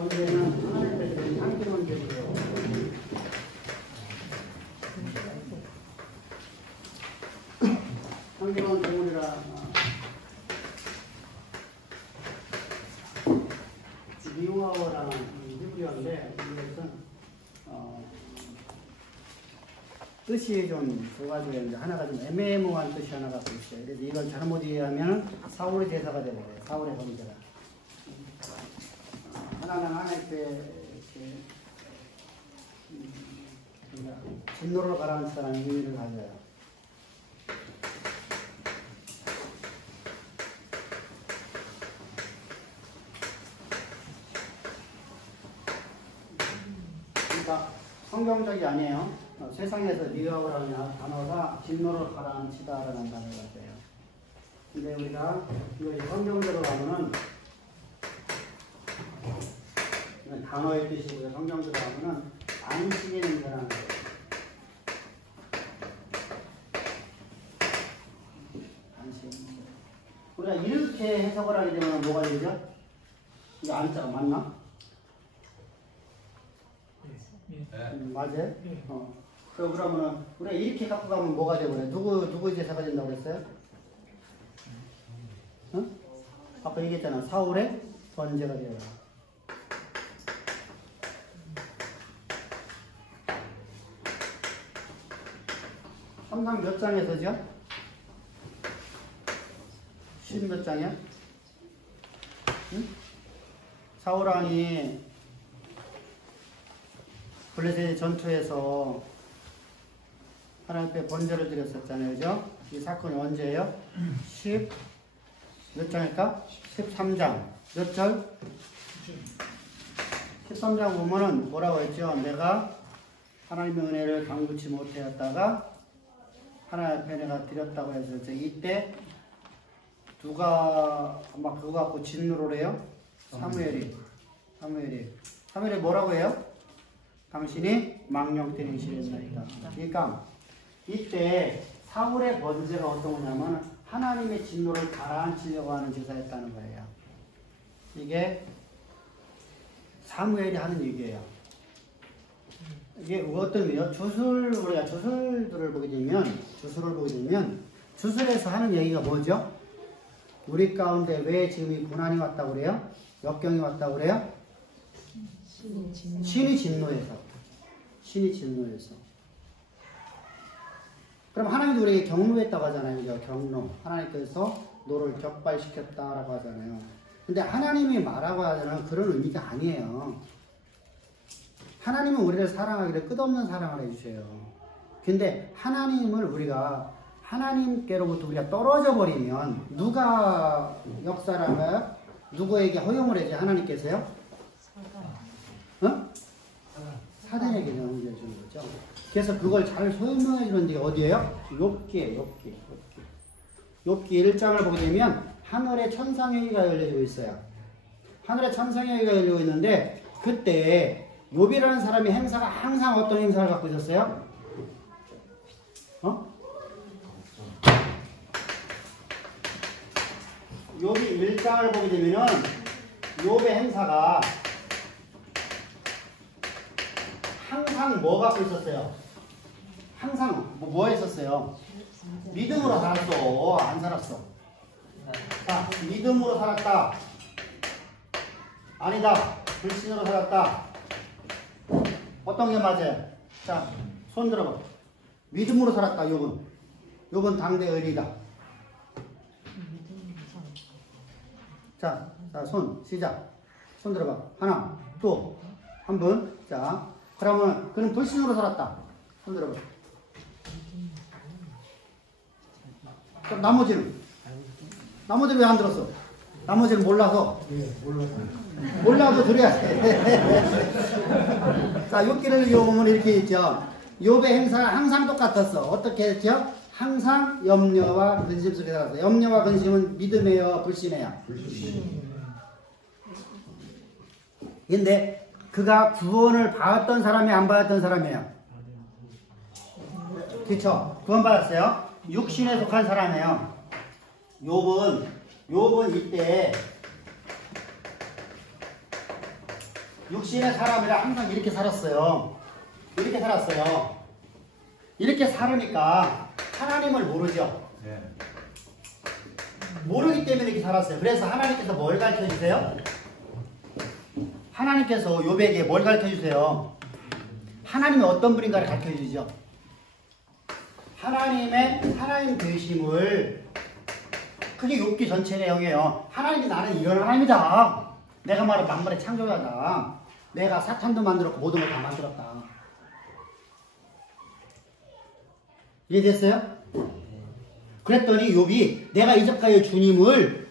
번제는 하나님께 드린 향기로운 제물이요. 향기로운 제물이라 미우아워라는 히브리어인데 이것은 뜻이 좀 두 가지가 있는데 하나가 좀 애매모호한 뜻이 하나가 있어요. 그래서 이걸 잘못 이해하면 사울의 제사가 되거든요. 사울의 범죄가. 하나는 하나님께 진노를 가라앉히라는 의미를 가져요. 그러니까 성경적이 아니에요. 세상에서 미워라는 단어가 진노를 가라앉히다라는 단어가 있어요. 근데 우리가 이거 성경대로 가면은 이건 단어의 뜻이고요. 성경대로 가면은 안식의 냄새라는 거예요. 안식의 냄새. 우리가 이렇게 해석을 하게 되면 뭐가 되죠? 이거 안자가 맞나? 맞아요? 그러면은 우리가 이렇게 갖고 가면 뭐가 되버려요? 누구 제사가 된다고 그랬어요? 응? 아까 얘기했잖아. 사울의 번제가 되어라. 삼상 몇 장에서죠? 10몇 장이야? 응? 사울왕이 블레셋 전투에서 하나님 앞에 번제를 드렸었잖아요. 그죠? 이 사건이 언제예요? 몇 장일까? 13장. 몇 절? 13장 보면은 뭐라고 했죠? 내가 하나님의 은혜를 강구치 못하였다가 하나님 앞에 내가 드렸다고 해서 이때 누가 막 그거 갖고 진노를 해요? 사무엘이 뭐라고 해요? 당신이 망령 때린 시했나이다. 그러니까 이때 사울의 번제가 어떤 거냐면 하나님의 진노를 가라앉히려고 하는 제사였다는 거예요. 이게 사무엘이 하는 얘기예요. 이게 어떤 의미예요? 우리가 주술들을 보게 되면 주술에서 하는 얘기가 뭐죠? 우리 가운데 왜 지금 이 고난이 왔다고 그래요? 역경이 왔다고 그래요? 신이 진노해서. 그럼 하나님도 우리에게 경노했다고 하잖아요. 그죠? 경노. 하나님께서 너를 격발시켰다라고 하잖아요. 근데 하나님이 말하고 하는 그런 의미가 아니에요. 하나님은 우리를 사랑하기를 끝없는 사랑을 해주셔요. 근데 하나님을 우리가 하나님께로부터 우리가 떨어져 버리면 누가 역사를 한가요? 누구에게 허용을 해야지? 하나님께서요? 사단에게 넘겨주는 거죠. 그래서 그걸 잘 설명해 주는 데 어디예요? 욥기 1장을 보게 되면 하늘에 천상회의가 열려지고 있어요. 하늘에 천상회의가 열리고 있는데 그때 욥이라는 사람이 행사가 항상 어떤 행사를 갖고 있었어요? 욥이 1장을 보게 되면은 욥의 행사가 항상 뭐 갖고 있었어요? 항상 뭐 했었어요? 믿음으로 살았어. 안 살았어? 자, 믿음으로 살았다. 아니다. 불신으로 살았다. 어떤 게 맞아요? 자, 손 들어봐. 믿음으로 살았다. 욥은 당대 의리다. 자, 손 시작. 손 들어봐. 하나, 또 한 분. 자, 그러면 그는 불신으로 살았다. 손 들어봐. 그럼 나머지는 왜 안 들었어? 나머지는 몰라서. 몰라도 들어야 돼. 자, 욥기를 보면 이렇게 있죠. 욥의 행사가 항상 똑같았어. 어떻게 했죠? 항상 염려와 근심 속에 살았어. 염려와 근심은 믿음이에요, 불신이에요? 근데 그가 구원을 받았던 사람이 안 받았던 사람이에요? 그쵸? 구원 받았어요. 육신에 속한 사람이에요. 욥은 이때 육신의 사람이라 항상 이렇게 살았어요. 이렇게 살았어요. 이렇게 살으니까 하나님을 모르죠. 네. 모르기 때문에 이렇게 살았어요. 그래서 하나님께서 뭘 가르쳐 주세요? 하나님께서 욥에게 뭘 가르쳐 주세요? 하나님이 어떤 분인가를 가르쳐 주죠. 하나님 되심을, 그게 욥기 전체 내용이에요. 하나님이 나는 이런 하나님이다. 내가 말한 만물의 창조자다. 내가 사탄도 만들었고 모든 걸 다 만들었다. 이해됐어요? 그랬더니 욥이 내가 이제까지 주님을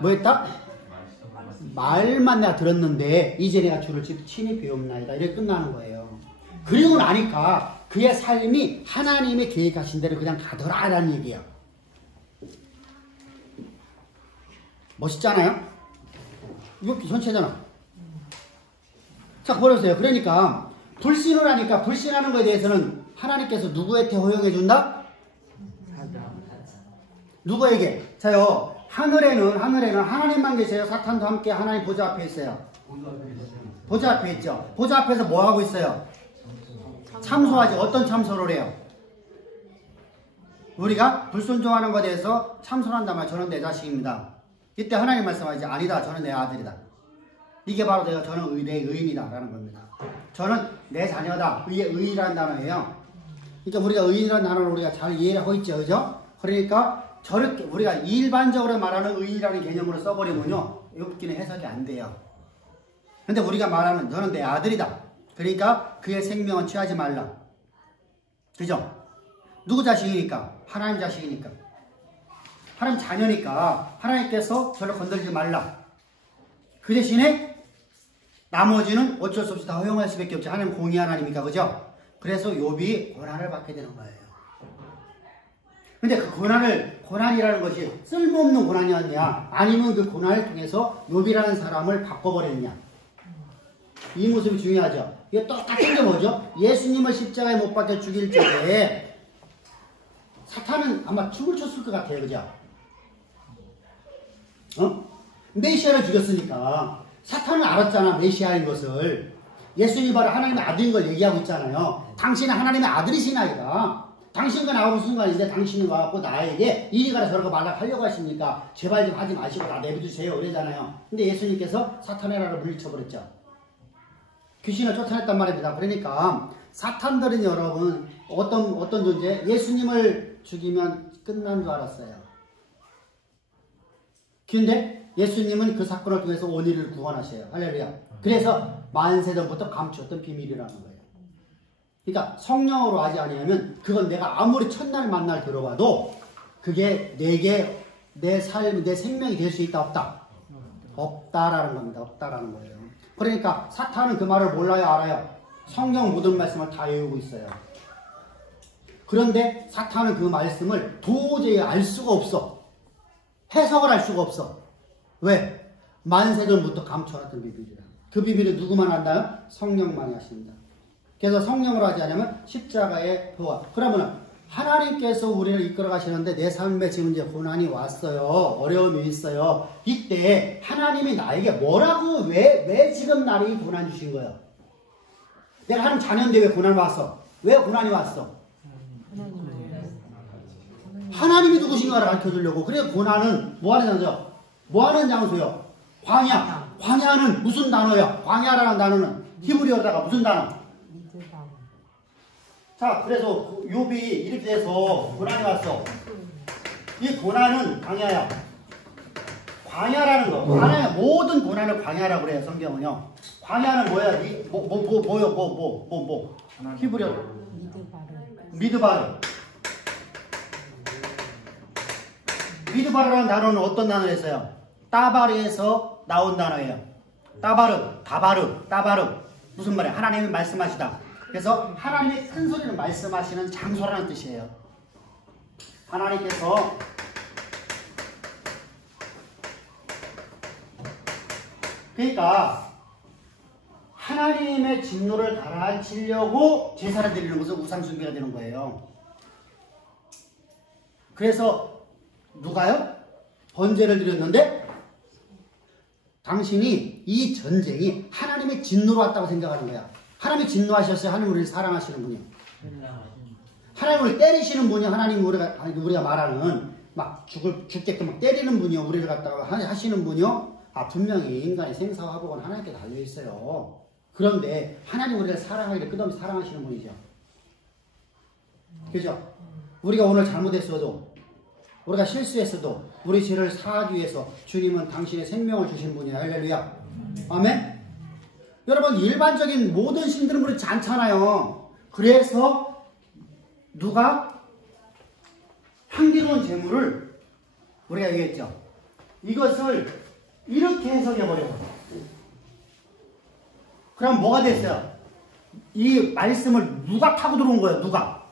뭐 했다? 말만 내가 들었는데 이제 내가 주를 친히 배웁나이다. 이렇게 끝나는 거예요. 그리고 나니까 그의 삶이 하나님의 계획하신 대로 그냥 가더라 라는 얘기예요. 멋있잖아요? 욥기 전체잖아. 자, 보세요. 그러니까 불신을 하니까 불신하는 것에 대해서는 하나님께서 누구한테 허용해 준다? 누구에게? 자요. 하늘에는 하나님만 계세요. 사탄도 함께 하나님 보좌 앞에 있어요. 보좌 앞에 있죠. 보좌 앞에서 뭐 하고 있어요? 참소하지. 어떤 참소를 해요? 우리가 불순종하는 것에 대해서 참소한단 말이에요. 저는 내 자식입니다. 이때 하나님 말씀하지. 아니다. 저는 내 아들이다. 이게 바로 저는 내 의인이다 라는 겁니다. 저는 내 자녀다. 의인이라는 단어예요. 그러니까 우리가 의인이라는 단어를 우리가 잘 이해하고 있죠. 그죠? 그러니까 저렇게 우리가 일반적으로 말하는 의인이라는 개념으로 써버리면요, 욥기는 해석이 안 돼요. 근데 우리가 말하는 너는 내 아들이다. 그러니까 그의 생명은 취하지 말라. 그죠? 누구 자식이니까? 하나님 자식이니까. 하나님 자녀니까 하나님께서 저를 건들지 말라. 그 대신에 나머지는 어쩔 수 없이 다 허용할 수밖에 없지. 하나님 공의 하나님이니까. 그죠? 그래서 욥이 고난을 받게 되는 거예요. 근데 그 고난이라는 것이 쓸모없는 고난이었냐? 아니면 그 고난을 통해서 욥이라는 사람을 바꿔버렸냐? 이 모습이 중요하죠. 이게 똑같은 게 뭐죠? 예수님을 십자가에 못 박혀 죽일 적에 사탄은 아마 춤을 췄을 것 같아요. 그죠? 메시아를 죽였으니까 사탄은 알았잖아. 메시아인 것을. 예수님이 바로 하나님의 아들인 걸 얘기하고 있잖아요. 당신은 하나님의 아들이시나이다. 당신과 나오는 순간인데 당신이 와갖고 나에게 이리 가라 저리 가라 하려고 하십니까? 제발 좀 하지 마시고 나 내버려주세요. 그러잖아요. 근데 예수님께서 사탄의 나라를 물리쳐버렸죠. 귀신을 쫓아냈단 말입니다. 그러니까 사탄들은 여러분 어떤 존재? 예수님을 죽이면 끝난 줄 알았어요. 근데 예수님은 그 사건을 통해서 온일을 구원하셔요. 할렐루야. 그래서 만세전부터 감추었던 비밀이라는 거예요. 그러니까 성령으로 하지 아니하면 그건 내가 아무리 첫날 만날 들어봐도 그게 내게 내 삶, 내 생명이 될 수 있다 없다? 없다라는 겁니다. 없다라는 거예요. 그러니까 사탄은 그 말을 몰라요 알아요? 성경 모든 말씀을 다 외우고 있어요. 그런데 사탄은 그 말씀을 도저히 알 수가 없어. 해석을 할 수가 없어. 왜? 만세전부터 감춰놨던 비밀이라. 그 비밀은 누구만 안다요? 성령만이 하십니다. 그래서 성령으로 하지 않으면 십자가의 도와. 그러면 하나님께서 우리를 이끌어 가시는데 내 삶에 지금 이제 고난이 왔어요. 어려움이 있어요. 이때 하나님이 나에게 뭐라고 왜 지금 나를 이 고난 주신 거예요? 내가 하나님 자녀인데 왜 고난 왔어? 왜 고난이 왔어? 하나님이 누구신가를 가르쳐주려고. 그래 고난은 뭐하는 장소요? 뭐하는 장소요? 광야. 광야는 무슨 단어요? 광야라는 단어는 히브리어다가 무슨 단어? 자, 그래서 욥이 이렇게 돼서 고난이 왔어. 이 고난은 광야야. 광야라는 거. 광야, 모든 고난을 광야라고 그래요, 성경은요. 광야는 뭐야? 뭐요? 히브리어. 미드바르. 미드바르라는 단어는 어떤 단어였어요? 따바르에서 나온 단어예요. 따바르. 무슨 말이야? 하나님이 말씀하시다. 그래서 하나님의 큰 소리를 말씀하시는 장소라는 뜻이에요. 하나님께서 그러니까 하나님의 진노를 가라앉히려고 제사를 드리는 것은 우상숭배가 되는 거예요. 그래서 누가요? 번제를 드렸는데 당신이 이 전쟁이 하나님의 진노로 왔다고 생각하는 거야. 하나님이 진노하셨어요. 하나님 우리를 사랑하시는 분이요. 하나님을 때리시는 분이 하나님 우리가 말하는 막 죽게끔 막 때리는 분이요. 우리를 갖다가 하시는 분이요. 분명히 인간의 생사화복은 하나님께 달려있어요. 그런데 하나님 우리를 사랑하기를 끝없이 사랑하시는 분이죠. 그죠? 우리가 오늘 잘못했어도 우리가 실수했어도 우리 죄를 사하기 위해서 주님은 당신의 생명을 주신 분이에요. 할렐루야. 아멘? 여러분 일반적인 모든 신들은 그렇지 않잖아요. 그래서 누가 향기로운 제물을 우리가 얘기했죠. 이것을 이렇게 해석해버려요. 그럼 뭐가 됐어요? 이 말씀을 누가 타고 들어온 거예요? 누가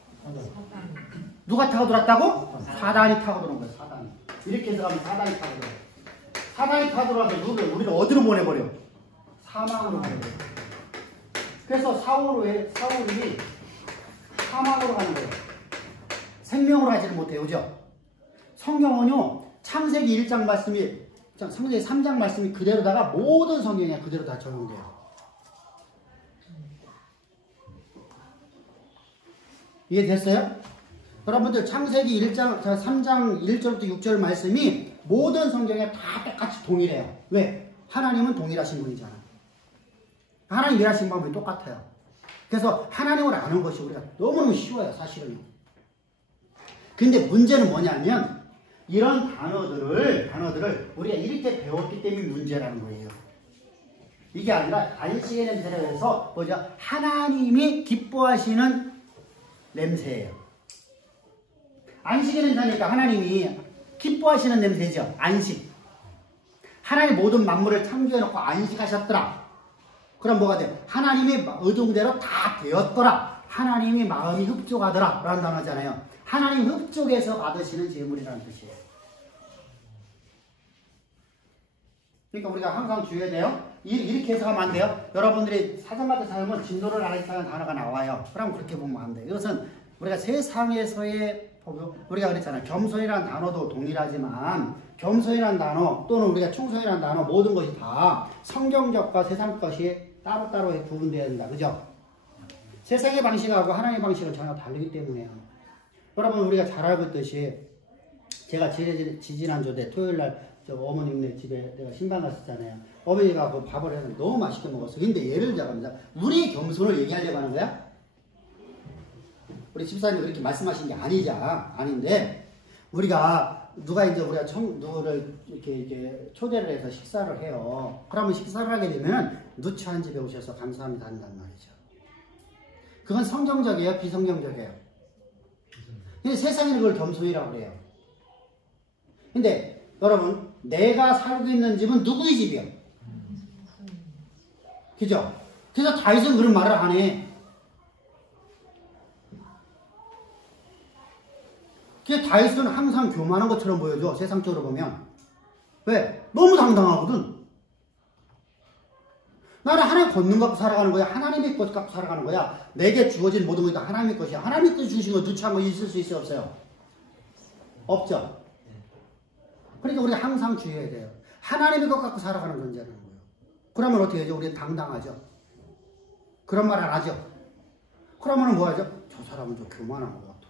타고 들어왔다고? 사단이 타고 들어온 거예요. 사단이. 이렇게 해석하면 사단이 타고 들어와요. 사단이 타고 들어와서 우리를 어디로 보내버려? 사망으로 보내버려. 그래서 사울이 사망으로 가는 거예요. 생명으로 하지를 못해요. 그죠? 성경은요, 창세기 1장 말씀이, 창세기 3장 말씀이 그대로다가 모든 성경에 그대로 다 적용돼요. 이해됐어요? 여러분들 창세기 3장 1절부터 6절 말씀이 모든 성경에 다 똑같이 동일해요. 왜? 하나님은 동일하신 분이잖아. 하나님 일하신 방법이 똑같아요. 그래서 하나님을 아는 것이 우리가 너무너무 쉬워요. 사실은요. 근데 문제는 뭐냐면 이런 단어들을 우리가 이렇게 배웠기 때문에 문제라는 거예요. 이게 아니라 안식의 냄새라고 해서 뭐죠? 하나님이 기뻐하시는 냄새예요. 안식의 냄새니까 하나님이 기뻐하시는 냄새죠. 안식. 하나님 모든 만물을 창조해놓고 안식하셨더라. 그럼 뭐가 돼? 하나님의 의도대로 다 되었더라. 하나님이 마음이 흡족하더라. 라는 단어잖아요. 하나님 흡족해서 받으시는 제물이라는 뜻이에요. 그러니까 우리가 항상 주의해야 돼요. 이렇게 해석하면 안 돼요. 여러분들이 사전마다 사용은 진노를 알아차는 단어가 나와요. 그럼 그렇게 보면 안 돼요. 이것은 우리가 세상에서의 우리가 그랬잖아요. 겸손이라는 단어도 동일하지만 겸손이라는 단어 또는 우리가 충성이라는 단어 모든 것이 다 성경적과 세상 것이 따로따로 구분되어야 된다. 그죠? 세상의 방식하고 하나님의 방식은 전혀 다르기 때문에요. 여러분 우리가 잘 알고 있듯이 제가 지지난주에 토요일날 어머님네 집에 내가 신방 갔었잖아요. 어머니가 그 밥을 해서 너무 맛있게 먹었어요. 근데 예를 들자면 우리의 겸손을 얘기하려고 하는 거야? 우리 집사님이 그렇게 말씀하신 게 아닌데 우리가 누구를 이렇게 초대를 해서 식사를 해요. 그러면 식사를 하게 되면 누추한 집에 오셔서 감사합니다 한단 말이죠. 그건 성경적이에요? 비성경적이에요? 근데 세상에는 그걸 겸손이라고 그래요. 근데 여러분 내가 살고 있는 집은 누구의 집이요? 그죠? 그래서 다윗은 그런 말을 안 해. 그래서 다윗은 항상 교만한 것처럼 보여줘. 세상적으로 보면. 왜? 너무 당당하거든. 나는 하나님 걷는 것 갖고 살아가는 거야. 하나님의 것 갖고 살아가는 거야. 내게 주어진 모든 것이 다 하나님의 것이야. 하나님의 것 주신 거 누추한 거 있을 수 있어요? 없어요? 없죠. 그러니까 우리가 항상 주의해야 돼요. 하나님의 것 갖고 살아가는 존재라는 거예요. 그러면 어떻게 하죠? 우리는 당당하죠. 그런 말 안 하죠. 그러면 뭐 하죠? 저 사람은 좀 교만한 것 같아.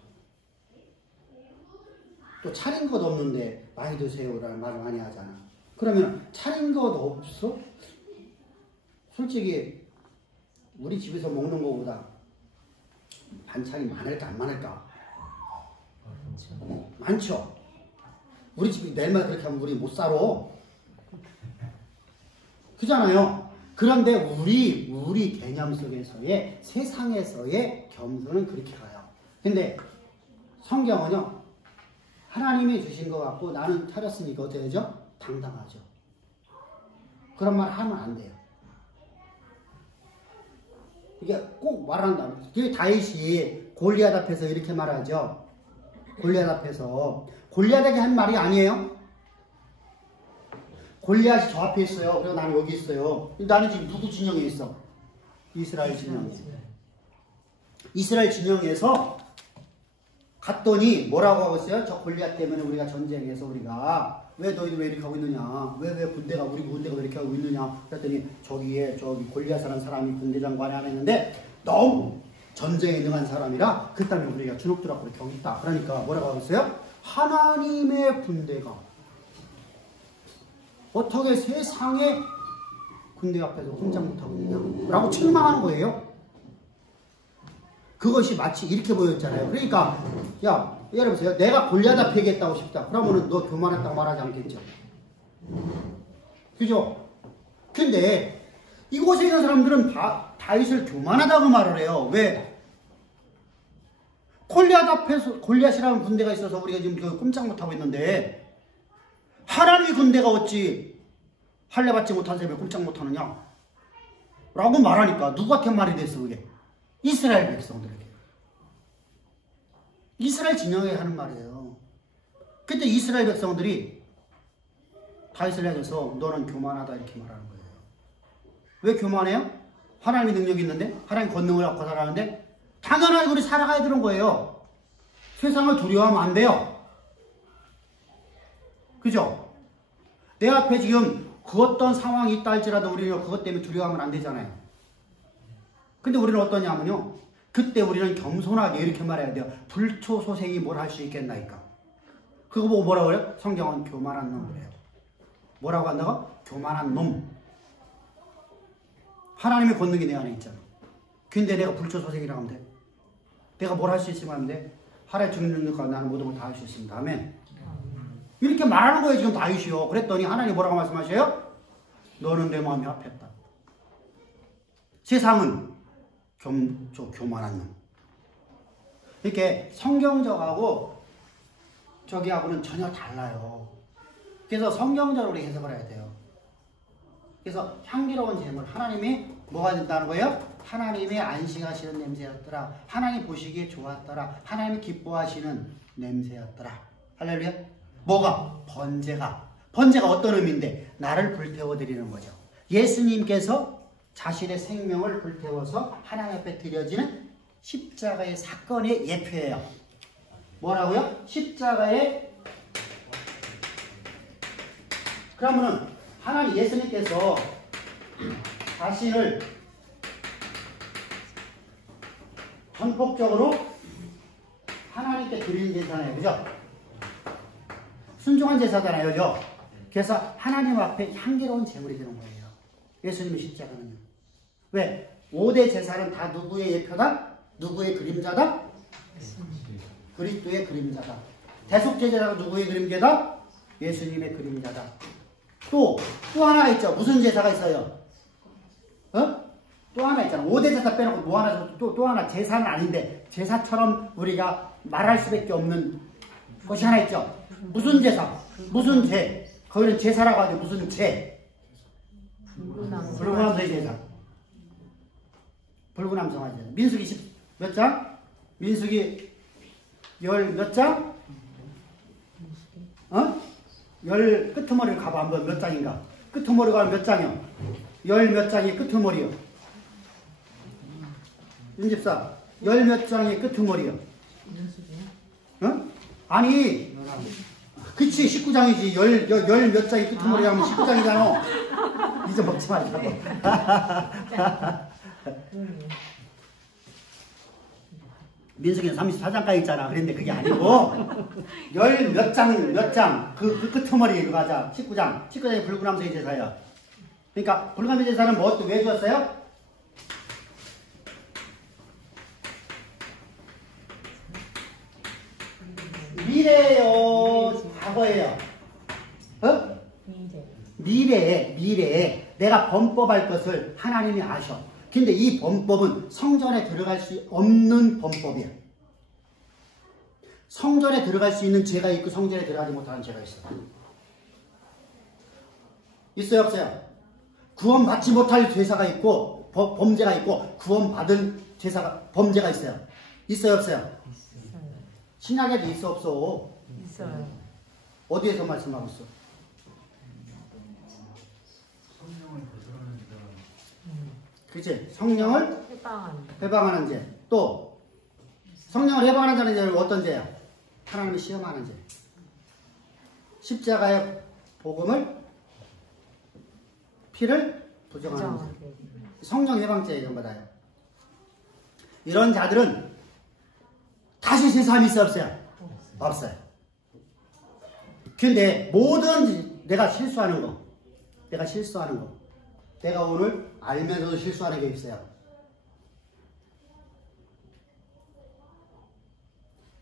또 차린 것 없는데 많이 드세요라는 말을 많이 하잖아. 그러면 차린 것 없어? 솔직히 우리 집에서 먹는 것보다 반찬이 많을까 안 많을까? 많죠. 우리 집이 내일마다 그렇게 하면 우리 못 살아. 그잖아요. 그런데 우리 개념 속에서의 세상에서의 겸손은 그렇게 가요. 근데 성경은요. 하나님이 주신 것 같고 나는 차렸으니까 어떻게 되죠? 당당하죠. 그런 말 하면 안 돼요. 이게 꼭 말한다. 그 다윗이 골리앗 앞에서 이렇게 말하죠. 골리앗 앞에서 골리앗에게 한 말이 아니에요. 골리앗이 저 앞에 있어요. 그리고 나는 여기 있어요. 나는 지금 누구 진영에 있어? 이스라엘 진영에. 이스라엘 진영에서 갔더니 뭐라고 하고 있어요? 저 골리앗 때문에 우리가 전쟁에서 우리가 왜 너희들 왜 이렇게 하고 있느냐? 왜 군대가 우리 군대가 왜 이렇게 하고 있느냐? 그랬더니 저기 골리앗이라는 사람이 군대 장관이 하나 있는데 너무 전쟁에 능한 사람이라 그 때문에 우리가 주눅들었고 경있다. 그러니까 뭐라고 하고 있어요? 하나님의 군대가 어떻게 세상에 군대 앞에서 혼자 못하고 있냐? 라고 책망하는 거예요. 그것이 마치 이렇게 보였잖아요. 그러니까 야 예를 보세요. 내가 골리앗 앞에 얘기했다고 싶다. 그러면은 너 교만했다고 말하지 않겠죠. 그죠? 근데 이곳에 있는 사람들은 다윗을 교만하다고 말을 해요. 왜? 골리앗 앞에서 골리앗이라는 군대가 있어서 우리가 지금 꼼짝 못하고 있는데 하나님의 군대가 어찌 할례 받지 못한 사람이 꼼짝 못하느냐? 라고 말하니까 누구한테 말이 됐어 그게? 이스라엘 백성들에게. 이스라엘 진영에 하는 말이에요. 그때 이스라엘 백성들이 다윗을 향해서 너는 교만하다 이렇게 말하는 거예요. 왜 교만해요? 하나님의 능력이 있는데 하나님 권능을 갖고 살아가는데 당연하게 우리 살아가야 되는 거예요. 세상을 두려워하면 안 돼요. 그죠? 내 앞에 지금 그 어떤 상황이 있다 할지라도 우리는 그것 때문에 두려워하면 안 되잖아요. 근데 우리는 어떠냐면요. 그때 우리는 겸손하게 이렇게 말해야 돼요. 불초소생이 뭘 할 수 있겠나이까. 그거 보고 뭐라고 그래요? 성경은 교만한 놈이래요. 뭐라고 한다고? 교만한 놈. 하나님의 권능이 내 안에 있잖아. 근데 내가 불초소생이라고 하면 돼. 내가 뭘 할 수 있으면 하면 돼. 하나의 주는 능력과 나는 모든 걸 다 할 수 있습니다. 아멘. 이렇게 말하는 거예요 지금 다윗이요. 그랬더니 하나님 뭐라고 말씀하셔요? 너는 내 마음이 합했다. 세상은 교만한 놈. 이렇게 성경적하고 저기하고는 전혀 달라요. 그래서 성경적으로 우리 해석을 해야 돼요. 그래서 향기로운 제물, 하나님이 뭐가 된다는 거예요? 하나님의 안식하시는 냄새였더라. 하나님 보시기에 좋았더라. 하나님이 기뻐하시는 냄새였더라. 할렐루야. 뭐가? 번제가. 번제가 어떤 의미인데? 나를 불태워드리는 거죠. 예수님께서 자신의 생명을 불태워서 하나님 앞에 드려지는 십자가의 사건의 예표예요. 뭐라고요? 십자가의. 그러면은 하나님 예수님께서 자신을 전폭적으로 하나님께 드리는 제사잖아요. 그죠? 순종한 제사잖아요. 그죠? 그래서 하나님 앞에 향기로운 제물이 되는 거예요. 예수님의 십자가는요. 왜? 5대 제사는 다 누구의 예표다? 누구의 그림자다? 그리스도의 그림자다. 대속제사가 누구의 그림자다? 예수님의 그림자다. 또 하나 있죠. 무슨 제사가 있어요? 또 하나 있잖아. 5대 제사 빼놓고 뭐 하나, 또 하나 제사는 아닌데 제사처럼 우리가 말할 수밖에 없는 것이 하나 있죠. 무슨 제사? 무슨 제? 거기는 제사라고 하죠. 무슨 제? 불구남성의 제사. 불구남성의 제사. 민수기 10 몇 장? 민수기 10 몇 장? 열 끄트머리를 가봐 한번. 몇 장인가? 끄트머리가 몇 장이요? 10 몇 장이 끄트머리요? 윤집사 10 몇 장이 끄트머리요? 아니 그치 19장이지. 열 몇 장이 끄트머리 하면 19장이잖아. 잊어먹지 말자고. 민수기는 34장까지 있잖아. 그런데 그게 아니고 열 몇 장 그 끄트머리 그거 하자. 19장이 불구남성의 제사야. 그러니까 불구남성의 제사는 뭐 왜 주었어요? 미래예요, 과거예요? 미래에 내가 범법할 것을 하나님이 아셔. 근데 이 범법은 성전에 들어갈 수 없는 범법이야. 성전에 들어갈 수 있는 죄가 있고 성전에 들어가지 못하는 죄가 있어. 있어요, 없어요? 구원받지 못할 제사가 있고 범죄가 있고 구원받은 범죄가 있어요. 있어요, 없어요? 신약에도 있어, 없어? 있어요. 어디에서 말씀하고 있어? 그치? 성령을 해방하는 죄. 또 성령을 해방하는 자는 어떤 죄야? 하나님을 시험하는 죄. 십자가에 복음을 피를 부정하는 자. 성령 해방죄에 전받아요. 이런 자들은 다시 제사함이 있어 없어요? 없어요. 근데 모든 내가 실수하는 거, 내가 오늘 알면서도 실수하는 게 있어요.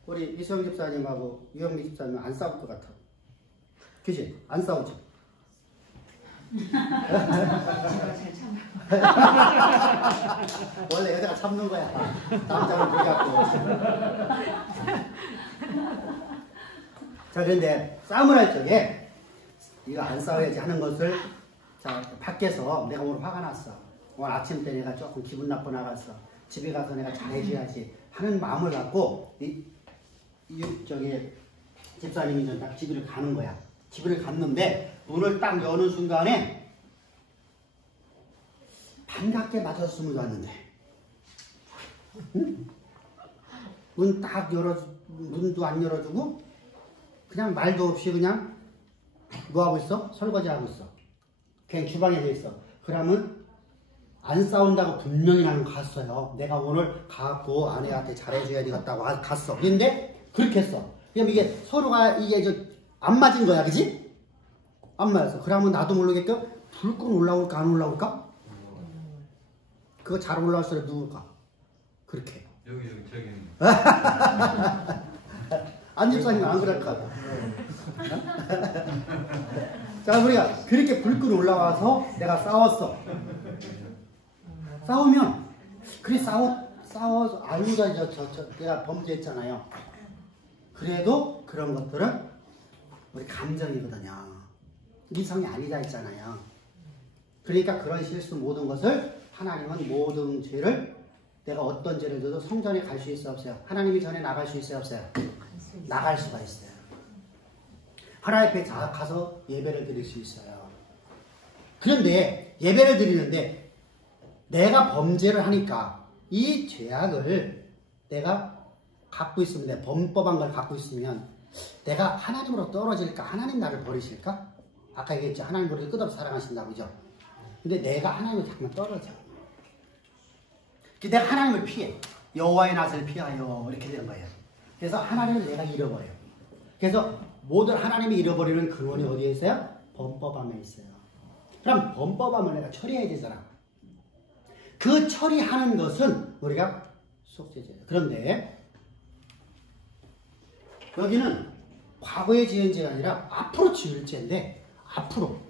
우리 이수영 집사님하고 유영미 집사님 안 싸울 것 같아. 그치? 안 싸우죠? 원래 여자가 참는 거야. 남자는 그래갖고. 자, 그런데 싸움을 할 적에 이거 안 싸워야지 하는 것을, 자, 밖에서 내가 오늘 화가 났어. 오늘 아침 때 내가 조금 기분 나쁘고 나갔어. 집에 가서 내가 잘해줘야지 하는 마음을 갖고 저기 집사님이 좀 딱 집을 가는 거야. 집을 갔는데 문을 딱 여는 순간에 반갑게 맞았으면 좋았는데, 응? 문 딱 문도 안 열어주고 그냥 말도 없이 그냥 뭐 하고 있어? 설거지 하고 있어. 그냥 주방에 서 있어. 그러면 안 싸운다고 분명히 나는 갔어요. 내가 오늘 가고 아내한테 잘해줘야 되겠다고 갔어. 근데 그렇게 했어. 그럼 이게 서로가 이게 안 맞은 거야, 그지? 안 맞았어. 그러면 나도 모르겠게 불끈 올라올까 안 올라올까? 그거 잘 올라올 사람 누굴까? 그렇게. 여기 저기. 안 집사님 안 그럴까? 자, 우리가 그렇게 불끈 올라와서 내가 싸웠어. 싸우면 그래 싸워서 아니다 내가 범죄했잖아요. 그래도 그런 것들은 우리 감정이거든요. 이성이 아니다 했잖아요. 그러니까 그런 실수 모든 것을 하나님은 모든 죄를 내가 어떤 죄를 져도 성전에 갈 수 있어 없어요? 하나님이 전에 나갈 수 있어요 없어요? 나갈 수가 있어요. 하나님 앞에 가서 예배를 드릴 수 있어요. 그런데 예배를 드리는데 내가 범죄를 하니까 이 죄악을 내가 갖고 있으면, 내 범법한 걸 갖고 있으면 내가 하나님으로 떨어질까? 하나님 나를 버리실까? 아까 얘기했죠. 하나님 우리를 끝없이 사랑하신다고, 그죠? 근데 내가 하나님을 자꾸만 떨어져. 내가 하나님을 피해. 여호와의 낯을 피하여 이렇게 되는 거예요. 그래서 하나님을 내가 잃어버려요. 그래서 모든 하나님이 잃어버리는 근원이 어디에 있어요? 범법함에 있어요. 그럼 범법함을 내가 처리해야 되잖아. 그 처리하는 것은 우리가 속죄죄예요. 그런데 여기는 과거에 지은 죄가 아니라 앞으로 지을 죄인데, 앞으로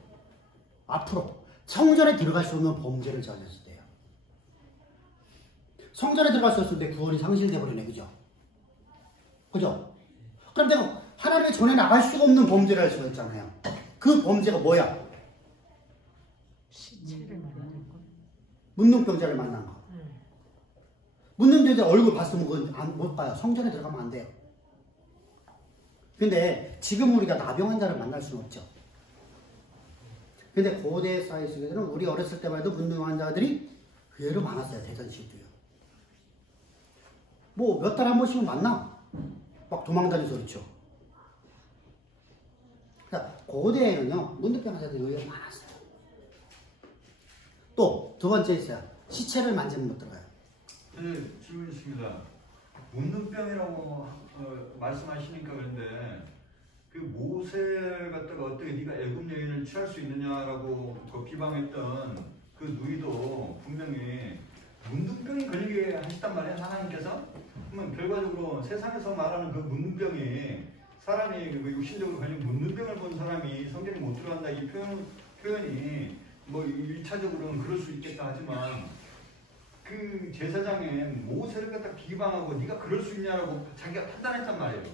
성전에 들어갈 수 없는 범죄를 저질렀을 때요. 성전에 들어갈 수 없을 때 구원이 상실돼 버리네, 그죠? 그럼 내가 하나님의 전에 나갈 수가 없는 범죄를 할 수가 있잖아요. 그 범죄가 뭐야? 문둥병자를 만난 거. 문둥병자 얼굴 봤으면 그건 못 봐요. 성전에 들어가면 안 돼요. 근데 지금 우리가 나병 환자를 만날 수는 없죠. 근데 고대 사회 속에서는 우리 어렸을 때만 해도 문둥 환자들이 의외로 많았어요. 대전시도요. 뭐 몇 달에 한 번씩은 만나. 막 도망다니면서 그렇죠. 그러니까 고대에는요, 문둥병 환자들이 의외로 많았어요. 또 두 번째 있어요. 시체를 만지면 못 들어가요. 네, 질문 있습니다. 문둥병이라고 말씀하시니까 그런데 그 모세를 갖다가 어떻게 네가 애굽 여인을 취할 수 있느냐라고 그 비방했던 그 누이도 분명히 문둥병이 걸리게 하셨단 말이에요, 하나님께서. 그러면 결과적으로 세상에서 말하는 그 문둥병이 사람이 그 육신적으로 걸린 문둥병을 본 사람이 성경에 못 들어간다, 이 표현이 뭐 1차적으로는 그럴 수 있겠다 하지만 그 제사장에 모세를 갖다 비방하고 네가 그럴 수 있냐라고 자기가 판단했단 말이에요.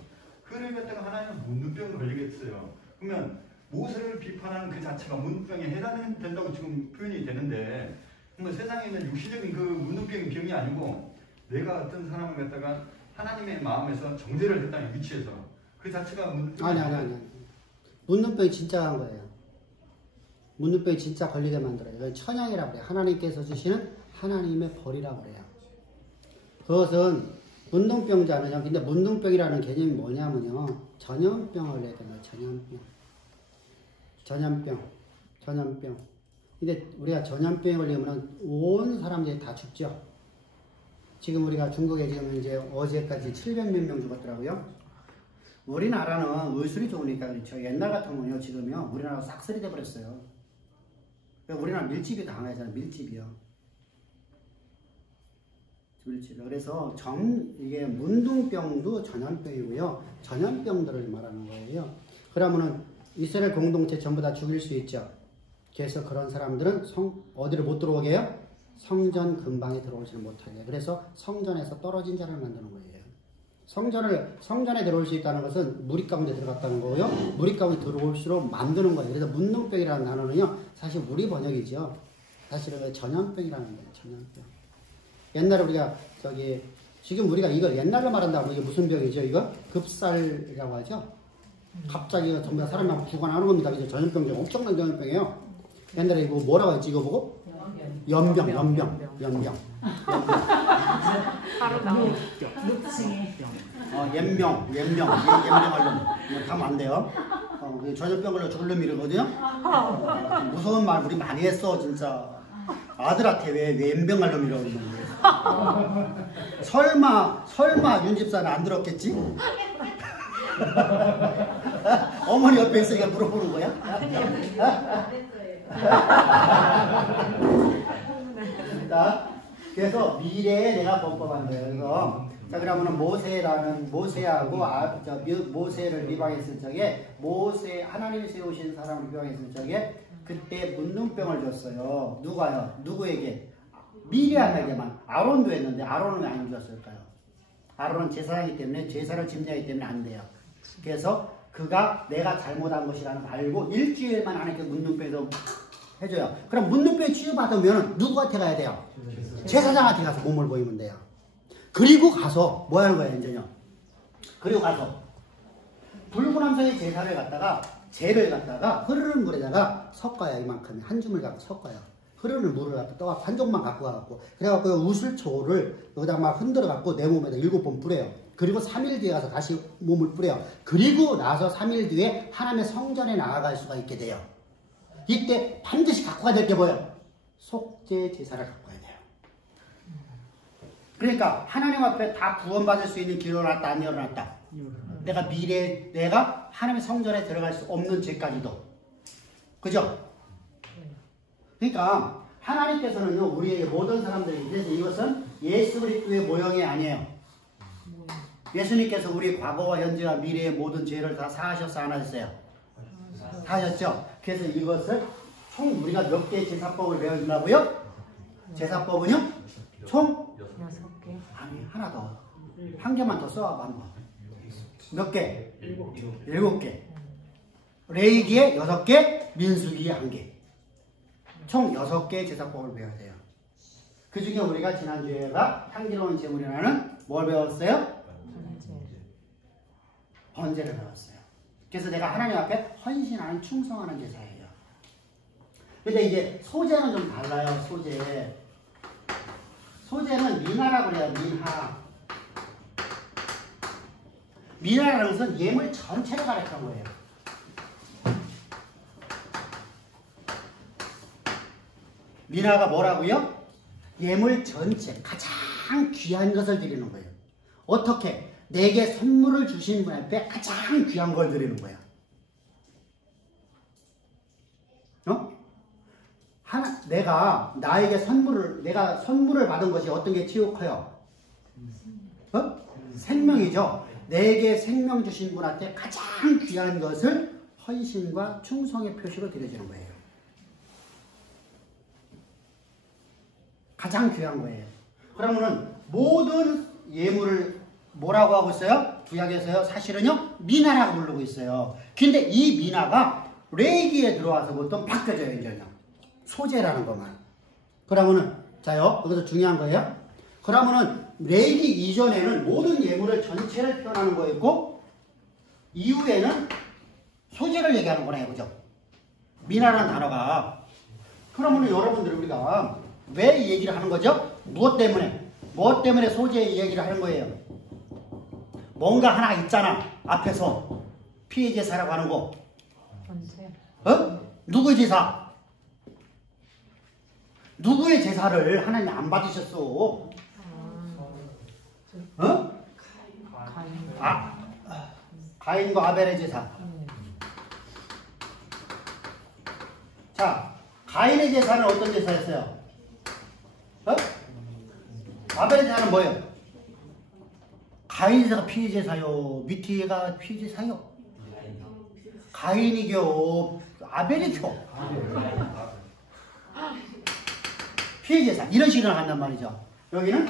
그를 갖다가 하나님은 문둥병을 걸리겠어요. 그러면 모세를 비판하는 그 자체가 문둥병에 해당된다고 지금 표현이 되는데, 그러면 세상에 있는 육신적인 그 문둥병이 병이 아니고 내가 어떤 사람을 갖다가 하나님의 마음에서 정죄를 했다는 위치에서 그 자체가 문둥병이 아니. 문둥병이 진짜 한 거예요. 문둥병이 진짜 걸리게 만들어요. 이건 천향이라고 그래요. 하나님께서 주시는 하나님의 벌이라고 그래요. 그것은 문둥병자는요. 근데 문둥병이라는 개념이 뭐냐면요, 전염병을 해야 되는 전염병. 전염병. 근데 우리가 전염병에 걸리면 온 사람들이 다 죽죠. 지금 우리가 중국에 지금 이제 어제까지 700몇 명 죽었더라고요. 우리나라는 의술이 좋으니까 그렇죠. 옛날 같으면요, 지금요, 우리나라 싹쓸이 돼버렸어요. 우리나라 밀집이 강하잖아요. 밀집이요. 그래서 이게 문둥병도 전염병이고요. 전염병들을 말하는 거예요. 그러면은 이스라엘 공동체 전부 다 죽일 수 있죠. 그래서 그런 사람들은 어디를 못 들어오게 해요? 성전 근방에 들어오지 못하게. 그래서 성전에서 떨어진 자를 만드는 거예요. 성전에 들어올 수 있다는 것은 무리 가운데 들어갔다는 거고요. 무리 가운데 들어올수록 만드는 거예요. 그래서 문둥병이라는 단어는요, 사실 우리 번역이죠. 사실은 전염병이라는 거예요. 전염병. 옛날에 우리가 지금 우리가 이거 옛날로 말한다고 이게 무슨 병이죠? 이거 급살이라고 하죠. 갑자기 전부 다 사람이 막 죽어나는 겁니다. 이제 전염병이죠. 엄청난 전염병이에요. 옛날에 이거 뭐라고 했지 이거 보고? 연병. 바로 나오죠. 연병 걸리면 하면 안 돼요. 전염병 걸려 죽을 놈 이러거든요. 무서운 말 우리 많이 했어 진짜. 아들한테 왜 연병 걸려 이러고 있는 거예요. 설마 윤 집사는 안 들었겠지? 어머니 옆에 있으니까 물어보는 거야? 자, 그래서 미래에 내가 범법한 거예요. 이거. 자, 그러면은 모세하고 모세를 비방했을 적에 하나님이 세우신 사람을 비방했을 적에 그때 문둥병을 줬어요. 누가요? 누구에게? 미리암에게만. 아론도 했는데 아론은 왜 안 줬을까요? 아론은 제사장이기 때문에 제사를 짐작하기 때문에 안 돼요. 그래서 그가 내가 잘못한 것이라는 걸 알고 일주일만 하나님께 문둥병에서 해줘요. 그럼 문둥병 치유받으면 누구한테 가야 돼요? 제사장한테 가서 몸을 보이면 돼요. 그리고 가서 뭐 하는 거예요, 이제요? 그리고 가서 불구남성의 제를 갖다가 흐르는 물에다가 섞어요. 이만큼 한 줌을 갖고 섞어요. 흐르는 물을 갖고 떠갖고 한 종만 갖고 가갖고 그래갖고 우슬초를 여기다 막 흔들어 갖고 내 몸에다 7번 뿌려요. 그리고 3일 뒤에 가서 다시 몸을 뿌려요. 그리고 나서 3일 뒤에 하나님의 성전에 나아갈 수가 있게 돼요. 이때 반드시 갖고 가야 될 게 뭐예요? 속죄 제사를 갖고 가야 돼요. 그러니까 하나님 앞에 다 구원받을 수 있는 길을 열어놨다 안 열어놨다. 내가 하나님의 성전에 들어갈 수 없는 죄까지도. 그죠? 그러니까 하나님께서는요 우리에게 모든 사람들이 그래서 이것은 예수 그리스도의 모형이 아니에요. 예수님께서 우리 과거와 현재와 미래의 모든 죄를 다 사하셨어 안 하셨어요? 사하셨죠? 그래서 이것을 총 우리가 몇 개의 제사법을 배워준다고요? 제사법은요? 총 6개. 아니 하나 더. 한 개만 더 써와봐 한번. 몇 개? 7개. 레위기에 6개, 민수기에 1개. 총 6개의 제사법을 배워야 돼요. 그 중에 우리가 지난주에가 향기로운 제물이라는 뭘 배웠어요? 번제를 배웠어요. 그래서 내가 하나님 앞에 헌신하는 충성하는 제사예요. 근데 이제 소제는 좀 달라요. 소제는 미나라고 그래요. 미나라는 것은 예물 전체를 가리키는 거예요. 미나가 뭐라고요? 예물 전체, 가장 귀한 것을 드리는 거예요. 어떻게? 내게 선물을 주신 분 앞에 가장 귀한 걸 드리는 거야. 내가 선물을 받은 것이 어떤 게 치유 커요? 생명이죠. 내게 생명 주신 분한테 가장 귀한 것을 헌신과 충성의 표시로 드려주는 거예요. 가장 귀한 거예요. 그러면은 모든 예물을 뭐라고 하고 있어요? 구약에서요. 사실은요. 미나라고 부르고 있어요. 근데 이 미나가 레위기에 들어와서 보통 바뀌어져요. 이제요. 소제라는 것만. 그러면은 자요. 여기서 중요한 거예요. 그러면은 레위기 이전에는 모든 예물을 전체를 표현하는 거였고 이후에는 소제를 얘기하는 거나 해보죠. 미나라는 단어가. 그러면은 여러분들 우리가 왜 이 얘기를 하는 거죠? 무엇 때문에 소제 얘기를 하는 거예요? 뭔가 하나 있잖아. 앞에서 피해제사라고 하는 거. 누구의 제사? 누구의 제사를 하나님 안 받으셨어? 가인과 아벨의 제사. 자, 가인의 제사는 어떤 제사였어요? 아벨의 제사는 뭐예요? 가인의 제사가 피의 제사요. 미티가 피의 제사요. 가인이교, 아벨이교. 피의 제사. 이런 식으로 한단 말이죠. 여기는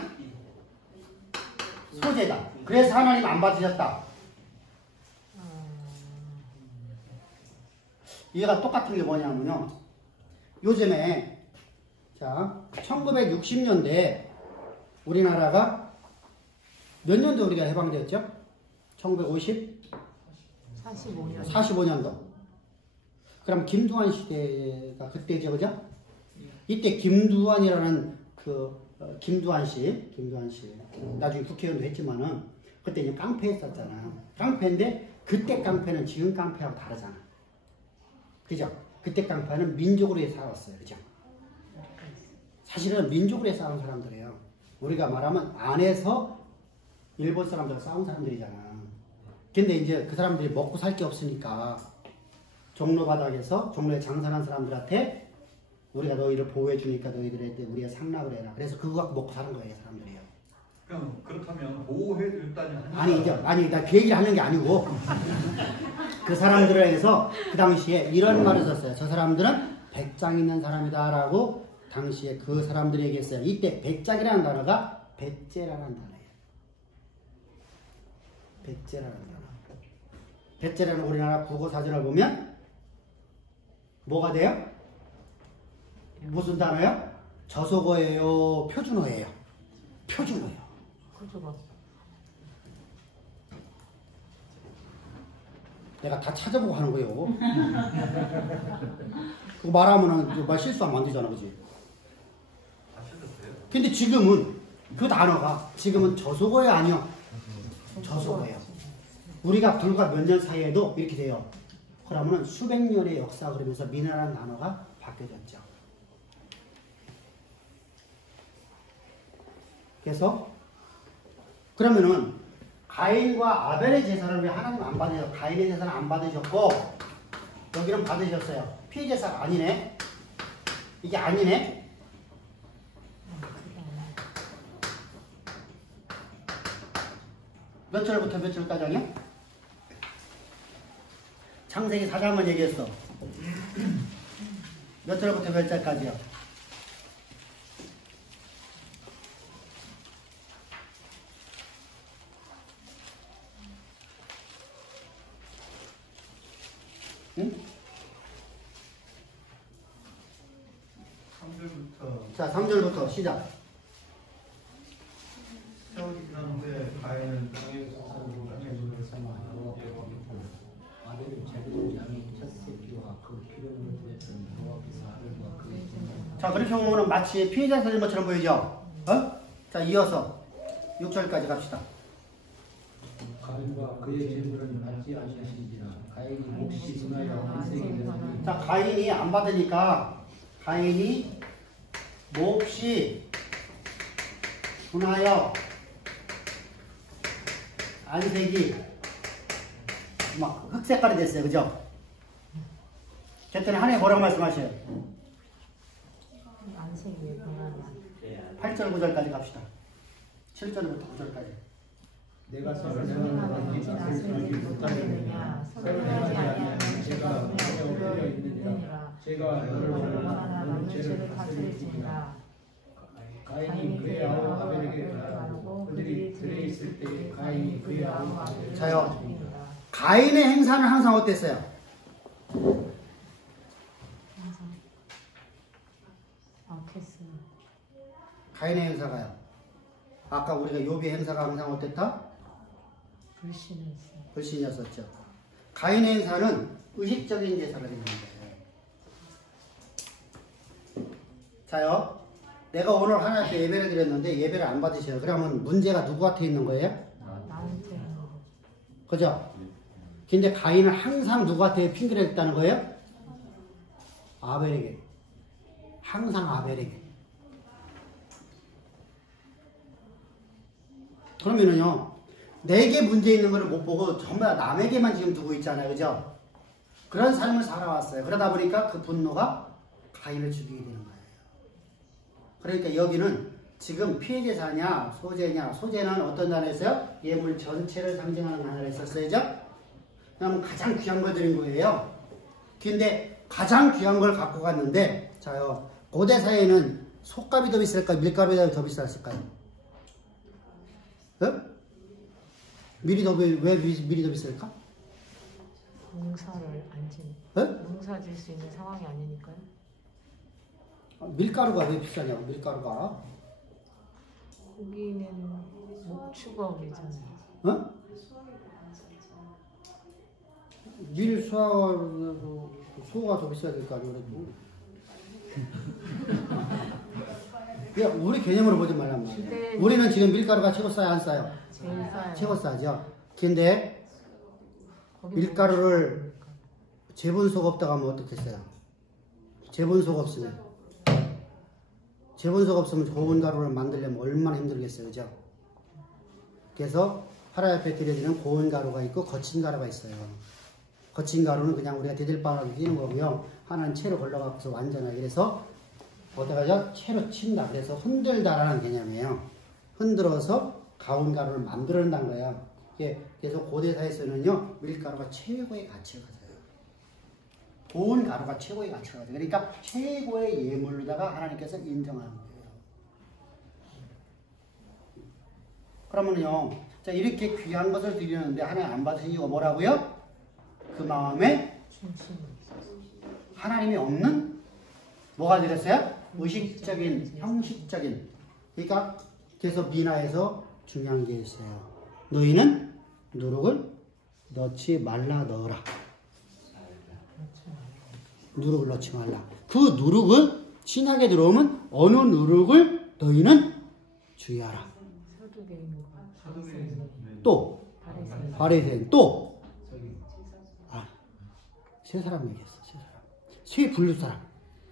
소제다. 그래서 하나님 안 받으셨다. 얘가 똑같은 게 뭐냐면요. 요즘에, 자, 1960년대 우리나라가 몇 년도 우리가 해방되었죠? 1950? 45년. 45년도. 그럼 김두한 시대가 그때죠, 그죠? 이때 김두한이라는 김두한 씨, 나중에 국회의원도 했지만은 그때 이제 깡패 했었잖아. 깡패인데 그때 깡패는 지금 깡패하고 다르잖아. 그죠? 그때 깡패는 민족으로 살았어요, 그죠? 사실은 민족으로 싸운 사람들이에요. 우리가 말하면 안에서 일본 사람들과 싸운 사람들이잖아. 근데 이제 그 사람들이 먹고 살 게 없으니까 종로 바닥에서 종로에 장사하는 사람들한테 우리가 너희를 보호해 주니까 너희들한테 우리가 상납을 해라. 그래서 그거 갖고 먹고 사는 거예요, 사람들이요. 그럼 그렇다면 보호해 줬다니 아니, 나 그 얘기를 하는 게 아니고 그 사람들에 대해서 그 당시에 이런 말을 썼어요. 저 사람들은 배짱 있는 사람이다라고 당시에 그 사람들이 얘기했어요. 이때 배짱이라는 단어가 배째라는 단어예요. 배째라는 단어. 배째라는 우리나라 국어 사전을 보면 뭐가 돼요? 무슨 단어예요? 저속어예요? 표준어예요? 표준어예요. 그죠. 내가 다 찾아보고 하는 거예요. 그거 말하면은 말 실수하면 안 되잖아, 그지? 근데 지금은 그 단어가 지금은 저속어예요, 아니요? 저속어예요. 우리가 불과 몇 년 사이에도 이렇게 돼요. 그러면은 수백 년의 역사 그러면서 민화라는 단어가 바뀌어졌죠. 그래서 그러면은 가인과 아벨의 제사를 왜 하나님 안 받으셨어요? 가인의 제사는 안 받으셨고 여기는 받으셨어요. 피의 제사가 아니네. 이게 아니네. 몇 절부터 몇 절까지 하냐? 창세기 4장만 얘기했어. 몇 절부터 몇 절까지요? 응? 3절부터 자, 3절부터 시작. 세월이 지난 후에 가인은 땅에서 아벨은 자기를 양의 첫 새끼와 그 피로를 구했던 여호와께서 아벨과 그의 son 자, 그렇게 보면 마치 피해자 사진 것처럼 보이죠? 자, 이어서 6절까지 갑시다. 가인과 그의 제물은 받지 아니하신지라 가인이 몫이 분하여 안색이 되더니 자, 가인이 안 받으니까 가인이 몫이 분하여 안색이 막 흑색깔이 됐어요, 그죠? 그랬더니 하나님 뭐라고 말씀하셔요? 안색이 변하냐. 8절 9절까지 갑시다. 7절부터 9절까지. 내가 서로 서로 하는 내가 것이 나서지 못하느냐. 서로 하지 아니하는 죄가 우리가 되어 있느니라. 제가 너를 얼마나 많은 죄를 죄를 다스릴지니라. 가인이 그의 아우 아벨에게 말하고 그들이 들에 있을 때 가인이 그의 아우 아벨에게 자요. 가인의 행사는 항상 어땠어요? 캐스. 가인의 행사가요. 아까 우리가 욥의 행사가 항상 어땠다? 불신했어. 불신이었었죠. 가인의 행사는 의식적인 제사가 되는 거예요. 자요. 내가 오늘 하나님께 예배를 드렸는데 예배를 안 받으셔요. 그러면 문제가 누구한테 있는 거예요? 나한테. 그죠? 근데 가인은 항상 누구한테 핑계를 댔다는 거예요? 아벨에게. 항상 아벨에게. 그러면은요, 내게 문제 있는 거를 못 보고 전부 다 남에게만 지금 두고 있잖아요. 그죠? 그런 삶을 살아왔어요. 그러다 보니까 그 분노가 가인을 죽이게 되는 거예요. 그러니까 여기는 지금 피해재사냐, 소재냐, 소재는 어떤 단어였어요? 예물 전체를 상징하는 단어를 썼어요. 그럼 가장 귀한 걸 드린 거예요. 근데 가장 귀한 걸 갖고 갔는데, 자요, 고대 사회에는 속값이 더 비쌀까요? 밀값이 더 비쌌을까요? 어? 왜 밀이 더 비쌀까? 농사를 안 짓는. 농사 질 수 있는 상황이 아니니까요. 밀가루가 왜 비싸냐고, 밀가루가. 고기는 목축업이잖아요. 어? 밀 수화로 수호가 더 비싸야 될 거 아니에요, 그래도. 야, 우리 개념으로 보지 말란 말이야. 우리는 지금 밀가루가 최고 싸요, 안 싸요? 제일 싸요. 최고 싸죠. 근데 밀가루를 재분속 없다가 하면 어떻겠어요? 재분속 없으면 좋은 가루를 만들려면 얼마나 힘들겠어요, 그죠? 그래서 하나님 앞에 드려지는 고운 가루가 있고 거친 가루가 있어요. 거친 가루는 그냥 우리가 디딜방울하게 끼는 거고요. 하나는 채로 걸러갖고서 완전하게. 그래서 어디가죠? 채로 친다. 그래서 흔들다라는 개념이에요. 흔들어서 가운 가루를 만들어낸다는 거예요. 그래서 고대사에서는요, 밀가루가 최고의 가치가 가져요. 고운 가루가 최고의 가치가 가져요. 그러니까 최고의 예물로다가 하나님께서 인정하는 거예요. 그러면요, 자, 이렇게 귀한 것을 드리는데 하나님 안 받으신 이유가 뭐라고요? 그 마음에 하나님이 없는 뭐가 들었어요? 의식적인, 형식적인. 그러니까 그래서 미나에서 중요한 게 있어요. 너희는 누룩을 넣지 말라 넣어라. 누룩을 넣지 말라. 그 누룩은 신약에 들어오면 어느 누룩을 너희는 주의하라. 또 바리새인 또 세 사람 얘기했어. 세 사람. 세 분류 사람.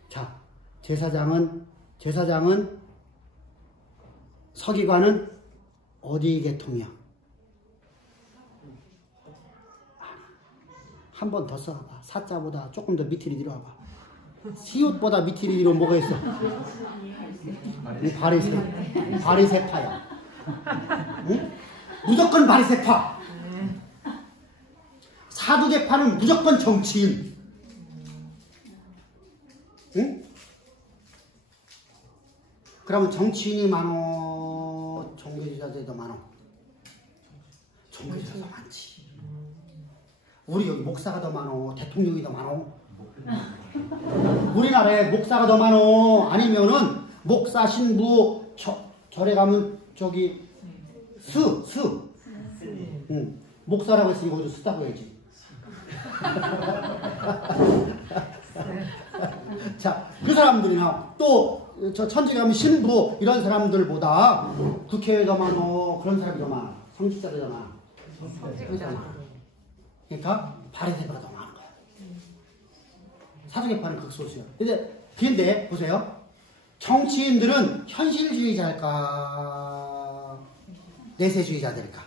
자, 제사장은 서기관은 어디 계통이야? 한 번 더 써봐. 사자보다 조금 더 밑으로 내려와봐. 시옷보다 밑으로 내려오면 뭐가 있어? 바리새파야. 응? 무조건 바리새파. 사두개파는 무조건 정치인. 응? 그러면 정치인이 많어? 종교지자들이 더 많어? 종교지자가 더 많지. 우리 여기 목사가 더 많어? 대통령이 더 많어? 우리나라에 목사가 더 많어? 아니면은 목사, 신부, 절에 가면 저기 응. 목사라고 했으니 거기도 쓰다고 해야지. 자, 그 사람들이나 또 저 천주교 가면 신부 이런 사람들보다 국회에 더 많어. 그런 사람이 더 많아. 성직자들이 더 많아. 그러니까 바리새파가 더 많은 거야. 사두개파는 극소수야. 근데 보세요. 정치인들은 현실주의자일까? 내세주의자들일까?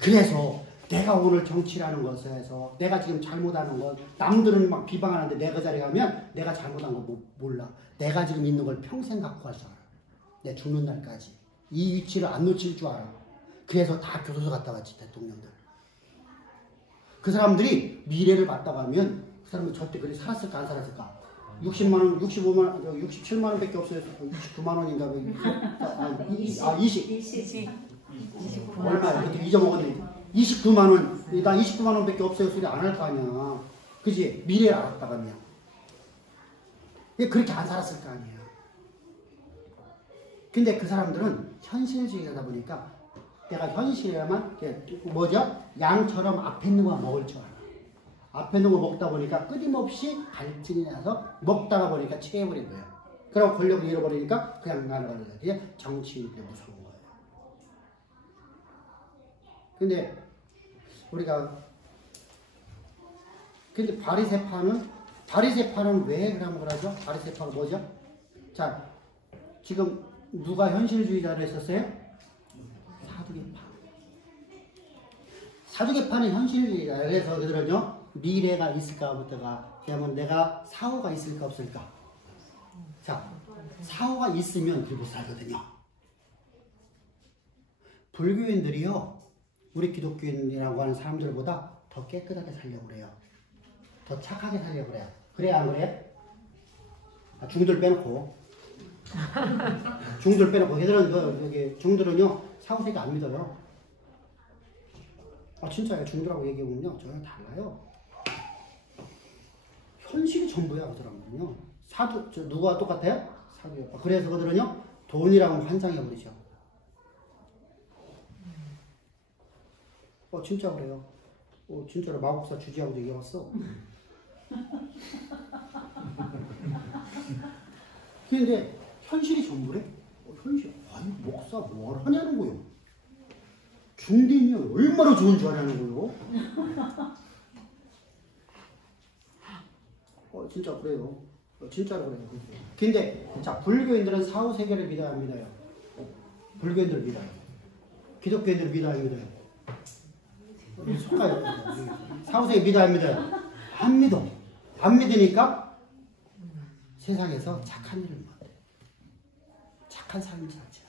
그래서 내가 오늘 정치라는 것에서 내가 지금 잘못하는 것, 남들은 막 비방하는데 내가 자리에 가면 내가 잘못한 거 몰라. 내가 지금 있는 걸 평생 갖고 갈 줄 알아. 내 죽는 날까지. 이 위치를 안 놓칠 줄 알아. 그래서 다 교도소 갔다 왔지, 대통령들. 그 사람들이 미래를 봤다고 하면 그 사람이 저때 그리 살았을까 안 살았을까? 60만원, 65만원, 67만원 밖에 없어요. 69만원인가? 20. 얼마야? 그때 잊어먹었네. 29만원, 나 29만원 밖에 없어요. 소리 안 할 거 아니야. 그지? 미래를 알았다고 하면. 그렇게 안 살았을 거 아니에요. 근데 그 사람들은 현실주의자다 보니까 내가 현실에만, 뭐죠? 양처럼 앞에 있는 거 먹을 줄 알아. 앞에 있는 거 먹다 보니까 끊임없이 갈증이 나서 먹다가 보니까 체해버린 거예요. 그럼 권력을 잃어버리니까 그냥 나가는 거예요. 그게 정치인들의 무서운 거예요. 근데 바리새파는 바리새파는 왜 그런 거라죠? 바리새파가 뭐죠? 자, 지금 누가 현실주의자를 했었어요? 사두개파. 사두개파는 현실주의자. 그래서 그들은요, 미래가 있을까부터가, 그러면 내가 사후가 있을까 없을까? 자, 사후가 있으면 그리고 살거든요. 불교인들이요, 우리 기독교인이라고 하는 사람들보다 더 깨끗하게 살려고 그래요. 더 착하게 살려고 그래요. 그래야 안 그래요? 중들 빼놓고. 중들 빼놓고. 걔들은, 여기, 중들은요, 사후세계 안 믿어요. 진짜요. 중들하고 얘기해보면요, 저랑 달라요. 현실이 전부야, 그 사람들은요. 누가 똑같아요? 사두개파. 그래서 그들은요, 돈이라고 환상해버리죠. 진짜 그래요. 진짜로 마법사 주지하고도 얘기해봤어. 근데 현실이 전부래? 현실. 아니, 목사 뭘 하냐는 거요. 중대인이 얼마나 좋은 줄 아냐는 거요. 진짜 그래요. 진짜로 그래요. 근데 자, 불교인들은 사후세계를 믿어야 안 믿어요? 불교인들 믿어요. 기독교인들 믿어야 안 믿어요? 속아요. 사후세계 믿어야 안 믿어요? 안 믿어. 안 믿으니까 세상에서 착한 일을 못해. 착한 삶을 살지.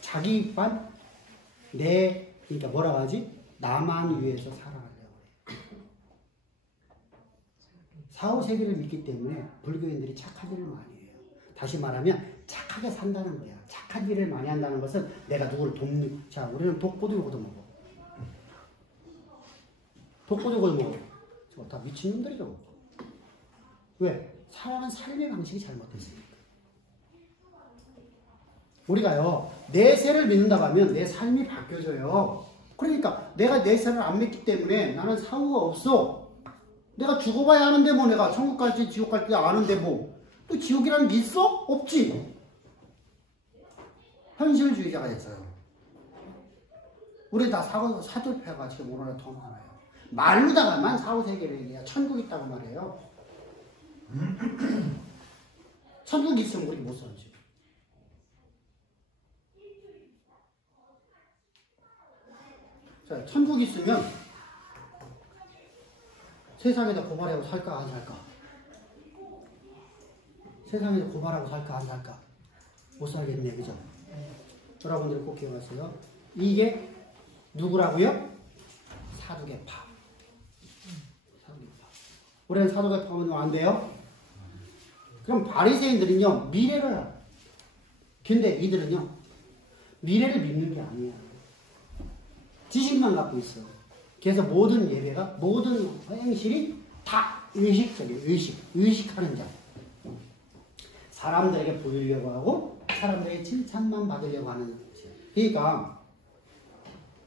자기만 그러니까 뭐라고 하지? 나만 위해서 살아가려고 해. 사후세계를 믿기 때문에 불교인들이 착한 일을 많이 해요. 다시 말하면 착하게 산다는 거야. 착한 일을 많이 한다는 것은 내가 누구를 돕는, 자, 우리는 독보들고도 먹어. 독보들고도 먹어. 저거 다 미친놈들이죠. 왜? 살아가는 삶의 방식이 잘못됐으니까. 우리가요, 내세를 믿는다고 하면 내 삶이 바뀌어져요. 그러니까 내가 내세를 안 믿기 때문에 나는 사후가 없어. 내가 죽어봐야 하는데 뭐 내가 천국 갈지 지옥 갈지 아는데 뭐. 또 지옥이라는 게 있어? 없지. 현실주의자가 됐어요. 우리 다 사두개파가 지금 오늘날 더 많아요. 말로다가만 사후세계를 얘기해요. 천국 있다고 말해요. 천국 있으면 우리 못 살지. 자, 천국 있으면 세상에다 고발하고 살까 안 살까? 세상에다 고발하고 살까 안 살까? 못 살겠네, 그죠? 여러분들 꼭 기억하세요. 이게 누구라고요? 사두개파. 사두개파. 우리는 사두개파 하면 안 돼요? 그럼 바리새인들은요, 미래를 알아요. 근데 이들은요, 미래를 믿는 게 아니에요. 지식만 갖고 있어. 그래서 모든 예배가, 모든 행실이 다 의식적이에요. 의식하는 자. 사람들에게 보이려고 하고, 사람들에게 칭찬만 받으려고 하는 것이에요. 그러니까,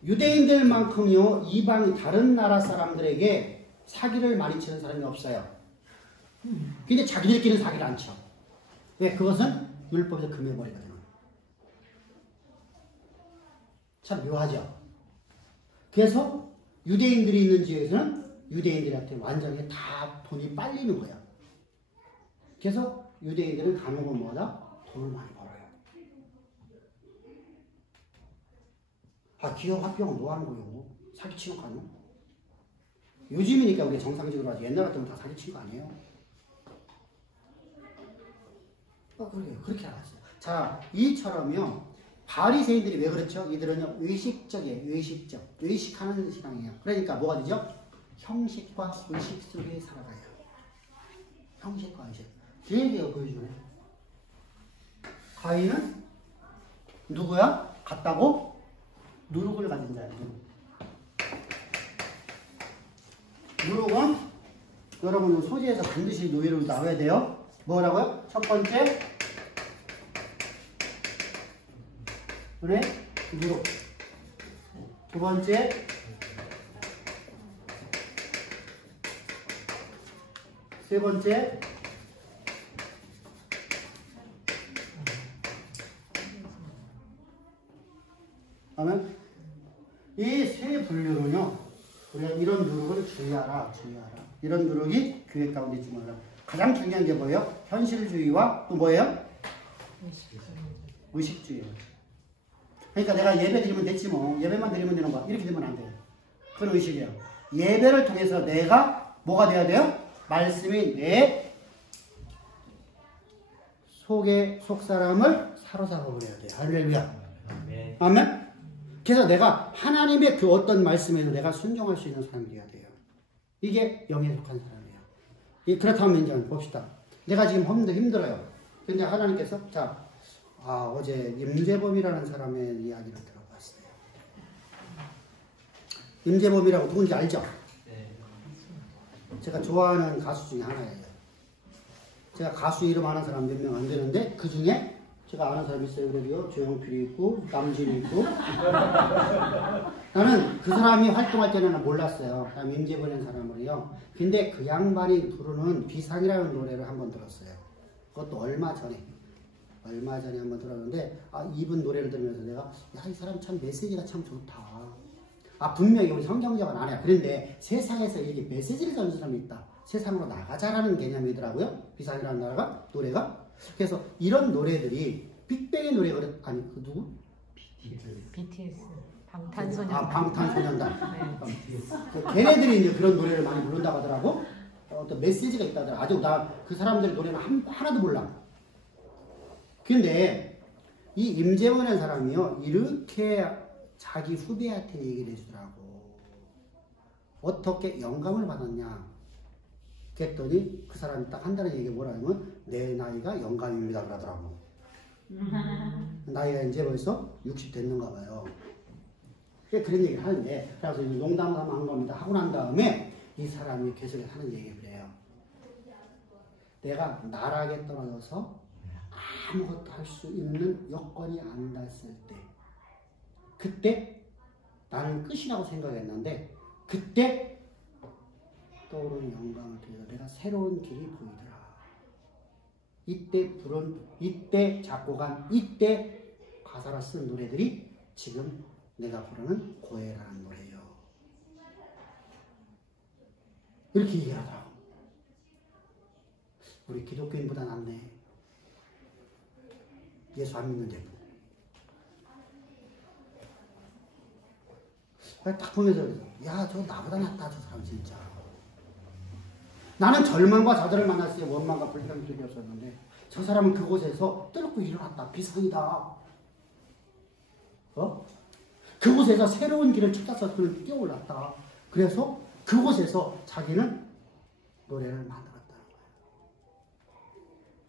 유대인들만큼요, 이방, 다른 나라 사람들에게 사기를 많이 치는 사람이 없어요. 근데 자기들끼리는 사기를 안 쳐. 왜? 그것은 율법에서 금해버리거든요. 참 묘하죠? 그래서 유대인들이 있는 지역에서는 유대인들한테 완전히 다 돈이 빨리는 거야. 그래서 유대인들은 가는 곳마다 돈을 많이 벌어요. 기업 합병은 뭐 하는 거예요? 사기치는 거 아니에요? 요즘이니까 우리 정상적으로 하지. 옛날 같으면 다 사기친 거 아니에요? 그래요. 그렇게 알았어요. 자, 이처럼요. 바리새인들이 왜 그렇죠? 이들은요, 의식적이에요. 의식하는 신앙이에요. 그러니까 뭐가 되죠? 형식과 의식 속에 살아가요. 형식과 의식. 그 얘기가 보여주네. 가인은 누구야? 같다고? 누룩을 가진 자예요. 누룩은 여러분 소재에서 반드시 노예로 나와야 돼요. 뭐라고요? 첫 번째, 그래? 누룩. 두 번째, 세 번째, 그러면 이 세 분류는요, 우리가 이런 누룩을 주의하라. 이런 누룩이 교회 가운데 있지 말라. 가장 중요한 게 뭐예요? 현실주의와 또 뭐예요? 의식주의예요. 그러니까 내가 예배 드리면 됐지 뭐. 예배만 드리면 되는 거야. 이렇게 되면 안 돼요. 그건 의식이에요. 예배를 통해서 내가 뭐가 돼야 돼요? 말씀이 내 속 사람을 사로잡아 버려야 돼요. 할렐루야. 아멘. 그래서 내가 하나님의 그 어떤 말씀에도 내가 순종할 수 있는 사람이 돼야 돼요. 이게 영에 속한 사람이에요. 그렇다면 이제 봅시다. 내가 지금 힘들어요. 근데 하나님께서 어제 임재범이라는 사람의 이야기를 들어봤어요. 임재범이라고 누군지 알죠? 제가 좋아하는 가수 중에 하나예요. 제가 가수 이름 아는 사람 몇 명 안 되는데 그 중에 제가 아는 사람이 있어요. 그래요. 조용필이 있고 남진이 있고 나는 그 사람이 활동할 때는 몰랐어요. 그다음 임재범이라는 사람을요. 근데 그 양반이 부르는 비상이라는 노래를 한번 들었어요. 그것도 얼마 전에 한번 들었는데 이분 노래를 들으면서 내가 이 사람 참 메시지가 참 좋다. 분명히 우리 성경적은 안 해요. 그런데 세상에서 이렇게 메시지를 전하는 사람이 있다. 세상으로 나가자라는 개념이더라고요. 비상이라는 노래가. 그래서 이런 노래들이 빅뱅의 노래가 아니 그 누구? BTS 방탄소년단. 방탄소년단. 네. 걔네들이 이제 그런 노래를 많이 부른다고 하더라고. 어떤 메시지가 있다 하더라고. 아직 나 그 사람들의 노래는 하나도 몰라. 근데 이 임재원이라는 사람이요. 이렇게 자기 후배한테 얘기를 해주더라고. 어떻게 영감을 받았냐. 그랬더니 그 사람이 딱 한다는 얘기가 뭐라면 내 나이가 영감입니다 그러더라고. 나이가 이제 벌써 60 됐는가 봐요. 그런 얘기를 하는데 그래서 농담을 하면 한 겁니다. 하고 난 다음에 이 사람이 계속해서 하는 얘기를 해요. 내가 나락에 떨어져서 아무것도 할 수 있는 여건이 안 닿았을 때 그때 나는 끝이라고 생각했는데 그때 떠오르는 영감을 통해서 내가 새로운 길이 보이더라. 이때 작곡한 이때 가사를 쓴 노래들이 지금 내가 부르는 고해라는 노래예요. 이렇게 얘기하더라고. 우리 기독교인보다 낫네. 예수 안 믿는데도. 딱 보면서 야, 저 나보다 낫다 저 사람 진짜. 나는 절망과 좌절을 만났을 때 원망과 불평들이었었는데 저 사람은 그곳에서 뚫고 일어났다. 비상이다. 그곳에서 새로운 길을 찾아서 그는 뛰어올랐다. 그래서 그곳에서 자기는 노래를 만들었다는 거예요.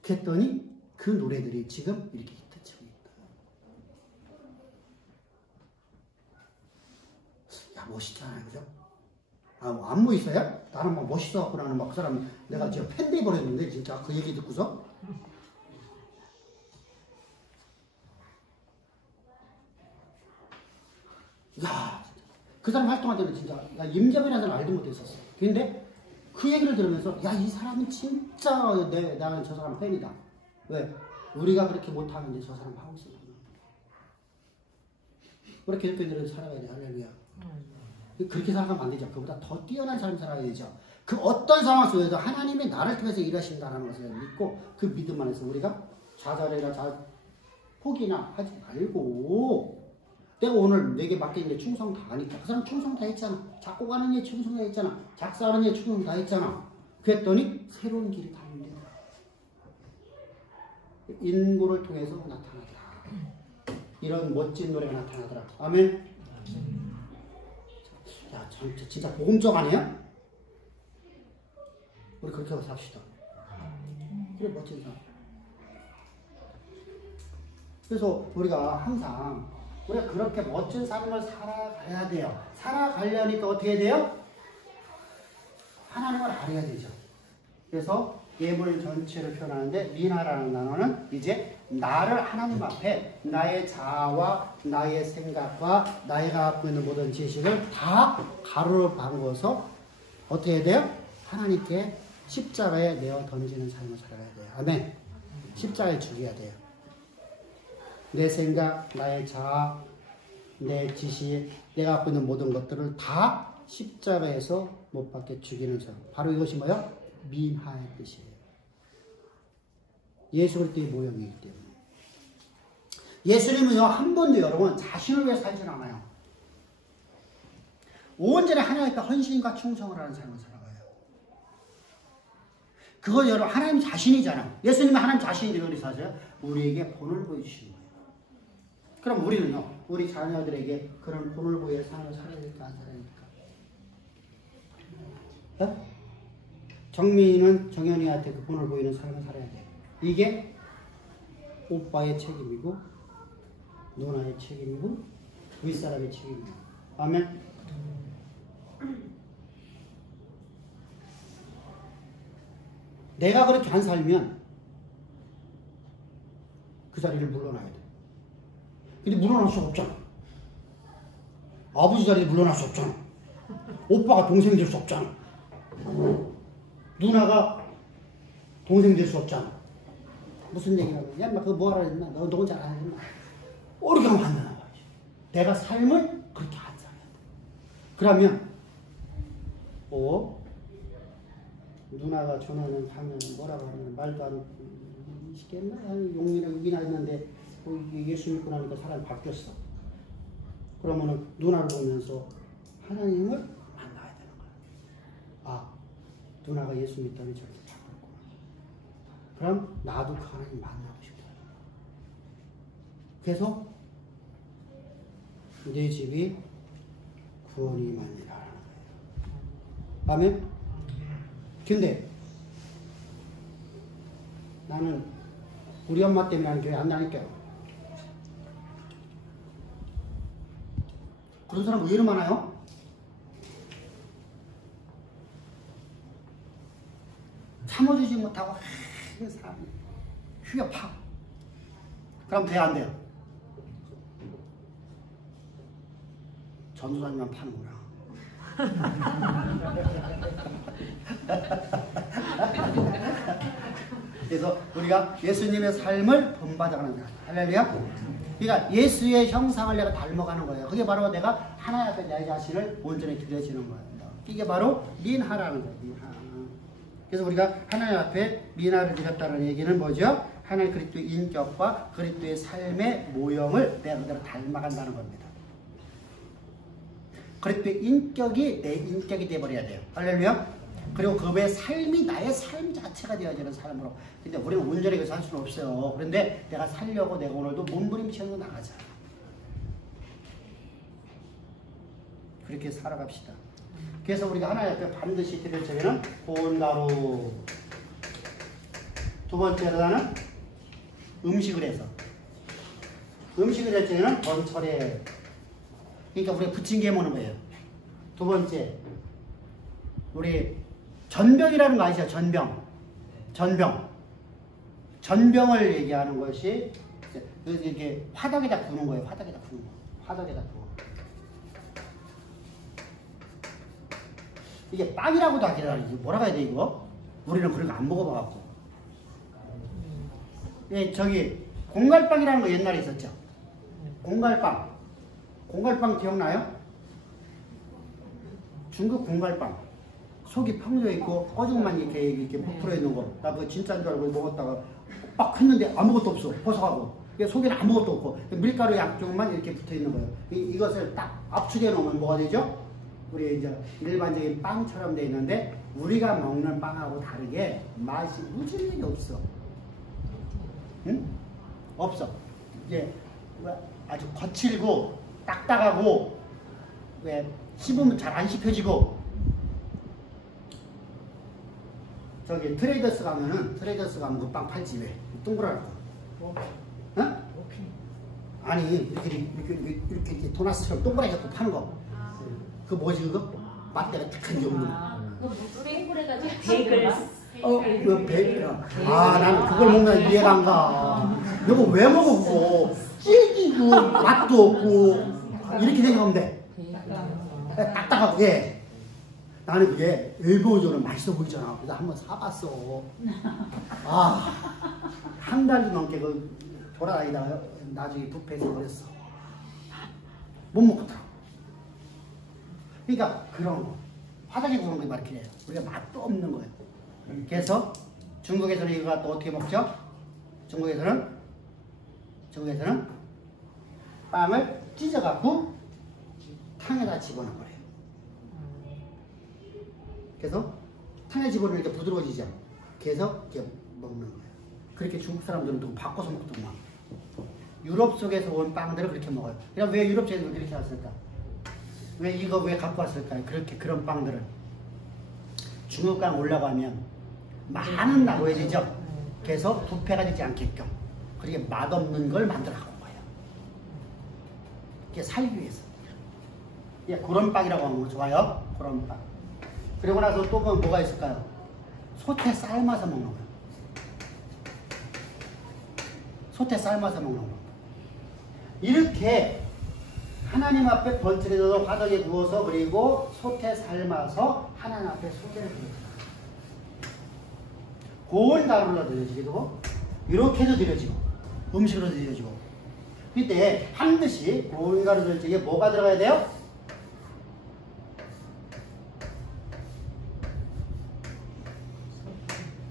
그랬더니 그 노래들이 지금 이렇게 히트치고 있다. 야, 멋있잖아요. 그죠? 안무 있어요? 나는 막 멋있어갖고 나는 막 그 사람 내가 진짜 팬 돼버렸는데 진짜 그 얘기 듣고서 야, 그 사람 활동할 때는 진짜 나 임재범이라는 사람 알도 못했었어. 근데 그 얘기를 들으면서 야, 이 사람은 진짜 나는 저 사람 팬이다. 왜? 우리가 그렇게 못하는데 저 사람 하고 있어. 우리 기독교인들은 살아가야 돼. 할렐루야. 그렇게 생각하면 안 되죠. 그보다 더 뛰어난 삶을 살아야 되죠. 그 어떤 상황 속에서 하나님이 나를 통해서 일하신다는 것을 믿고 그 믿음 안에서 우리가 좌절이나 포기나 하지 말고 내가 오늘 내게 맡긴 일 충성 다 하니까 그 사람 충성 다 했잖아. 작곡하는 일 충성 다 했잖아. 작사하는 일 충성 다 했잖아. 그랬더니 새로운 길이 다 있는 거야. 인고를 통해서 나타나더라. 이런 멋진 노래가 나타나더라. 아멘. 야, 진짜 복음적 아니야? 우리 그렇게 해서 삽시다. 그래, 멋진 사람. 그래서 우리가 항상 우리가 그렇게 멋진 삶을 살아가야 돼요. 살아가려니까 어떻게 해야 돼요? 하나님을 알아야 되죠. 그래서 예물 전체를 표현하는데 미나라는 단어는 이제 나를 하나님 앞에 나의 자아와 나의 생각과 나이가 갖고 있는 모든 지식을 다 가루로 바꾸어서 어떻게 해야 돼요? 하나님께 십자가에 내어 던지는 삶을 살아야 돼요. 아멘. 십자가에 죽여야 돼요. 내 생각, 나의 자아, 내 지식, 내가 갖고 있는 모든 것들을 다 십자가에서 못 박게 죽이는 삶. 바로 이것이 뭐야? 민하의 뜻이에요. 예수 그리스도의 모형이기 때문에. 예수님은요, 한 번도 여러분 자신을 위해 살지 않아요. 온전히 하나님께 헌신과 충성을 하는 삶을 살아가요. 그거 여러분 하나님 자신이잖아요. 예수님은 하나님 자신인데 그래서 하세요? 우리에게 본을 보여주시는 거예요. 그럼 우리는요, 우리 자녀들에게 그런 본을 보여 삶을 살아야 될까 안 살아야 될까? 어? 정민이는 정현이한테 그 본을 보이는 삶을 살아야 돼요. 이게 오빠의 책임이고 누나의 책임이고 윗사람의 책임이에요. 아멘. 내가 그렇게 안 살면 그 자리를 물러나야 돼. 근데 물러날 수 없잖아. 아버지 자리에 물러날 수 없잖아. 오빠가 동생 될 수 없잖아. 누나가 동생 될 수 없잖아. 무슨 얘기라고? 야, 너 그거 뭐하라 했나? 너 혼자 안 했나? 어떻게 하면 안 되나 봐야지. 내가 삶을 그렇게 안 살아야 돼. 그러면, 누나가 전화는 하면 뭐라고 하면 말도 안 시켰나? 용리랑 여기나 했는데 예수 믿고 나니까 사람이 바뀌었어. 그러면은 누나를 보면서 하나님을 만나야 되는 거야. 아, 누나가 예수 믿다니 저렇게 바뀌었구나. 그럼 나도 그 하나님 만나고 싶다. 그래서 내 집이 구원이 만이라 하는 거예요. 아멘? 근데 나는 우리 엄마 때문에 나는 교회 안 다닐게요. 그런 사람 왜 이렇게 많아요? 참아주지 못하고 그 사람 휘어파. 그럼 돼 안 돼요? 전도사님만 파는구나. 그래서 우리가 예수님의 삶을 본받아가는 거야. 할렐루야. 그러니까 예수의 형상을 내가 닮아가는 거예요. 그게 바로 내가 하나님 앞에 내 자신을 온전히 드려지는 거예요. 이게 바로 민하라는 거예요. 민하. 그래서 우리가 하나님 앞에 민하를 드렸다는 얘기는 뭐죠? 하나님 그리스도의 인격과 그리스도의 삶의 모형을 내가 그대로 닮아간다는 겁니다. 그리스도의 인격이 내 인격이 되어버려야 돼요. 할렐루야. 그리고 그 외의 삶이 나의 삶 자체가 되어지는 삶으로. 근데 우리는 온전히 살 수는 없어요. 그런데 내가 살려고 내가 오늘도 몸부림치면서 나가자. 그렇게 살아갑시다. 그래서 우리가 하나님 앞에 반드시 드릴 저희는 본가루. 두 번째로는 음식을 해서. 음식을 할 때는 번철에. 그러니까 우리가 부침개 먹는 거예요. 두 번째, 우리 전병이라는 거 아시죠? 전병. 전병을 얘기하는 것이 이렇게 화덕에다 구는 거예요. 화덕에다 구는 거. 화덕에다 구워. 이게 빵이라고도 하기라 하지. 뭐라고 해야 돼 이거? 우리는 그런 거 안 먹어봐갖고. 예, 저기 공갈빵이라는 거 옛날에 있었죠. 공갈빵. 공갈빵 기억나요? 중국 공갈빵. 속이 평져 있고 꺼죽만 이렇게 부풀어 있는 거. 나 그거 진짜인 줄 알고 먹었다가 빡 했는데 아무것도 없어. 버섯하고. 속에는 아무것도 없고 밀가루 약쪽만 이렇게 붙어 있는 거예요. 이것을 딱 압축해 놓으면 뭐가 되죠? 우리 이제 일반적인 빵처럼 돼 있는데 우리가 먹는 빵하고 다르게 맛이 무지하게 없어. 응? 없어. 이게 아주 거칠고 딱딱하고 왜 씹으면 잘 안 씹혀지고. 저기 트레이더스 가면 그 빵 팔지 왜? 동그랗고. 어? 아니 이렇게 도나스처럼 동그랗게 또 파는 거. 그 뭐지 그거? 맛대가 탁한 경우. 베이글. 나는 그걸 먹으면 이해가 안 가. 이거 왜 먹어 그거? 질기고 맛도 없고 이렇게 생각하면 돼. 딱딱하고. 예. 나는 그게 일본어는 맛있어 보이잖아. 그래서 한번 사봤어. 한 달 넘게 그 돌아다니다가 나중에 부패해서 버렸어. 못 먹겠더라고. 그러니까 그런 거. 화장에 구는 게 말이에요. 우리가 맛도 없는 거예요. 그래서 중국에서는 이거 또 어떻게 먹죠? 중국에서는 빵을 찢어갖고 탕에다 집어넣어버려요. 그래서 탕에 집어넣으니까 부드러워지죠. 그래서 이렇게 먹는 거예요. 그렇게 중국 사람들은 또 바꿔서 먹더만. 유럽 속에서 온 빵들을 그렇게 먹어요. 그럼 왜 유럽 쪽에서 그렇게 왔을까? 왜 이거 왜 갖고 왔을까요? 그런 빵들을. 중국강 올라가면 많은 나고해지죠. 그래서 부패가 되지 않게끔 그렇게 맛없는 걸 만들어 갖고 온 거예요. 이게 살기 위해서. 예, 그런 빵이라고 하는 거 좋아요. 그런 빵. 그리고 나서 또 뭐가 있을까요? 소태 삶아서 먹는 거예요. 소태 삶아서 먹는 거. 이렇게 하나님 앞에 번칠에서 화덕에 구워서 그리고 소태 삶아서 하나님 앞에 소재를 드려요. 고운 가루로 드려지기도 하고 이렇게도 드려지고 음식으로 드려지고 이때 반드시 고운 가루 드려지기에 뭐가 들어가야 돼요?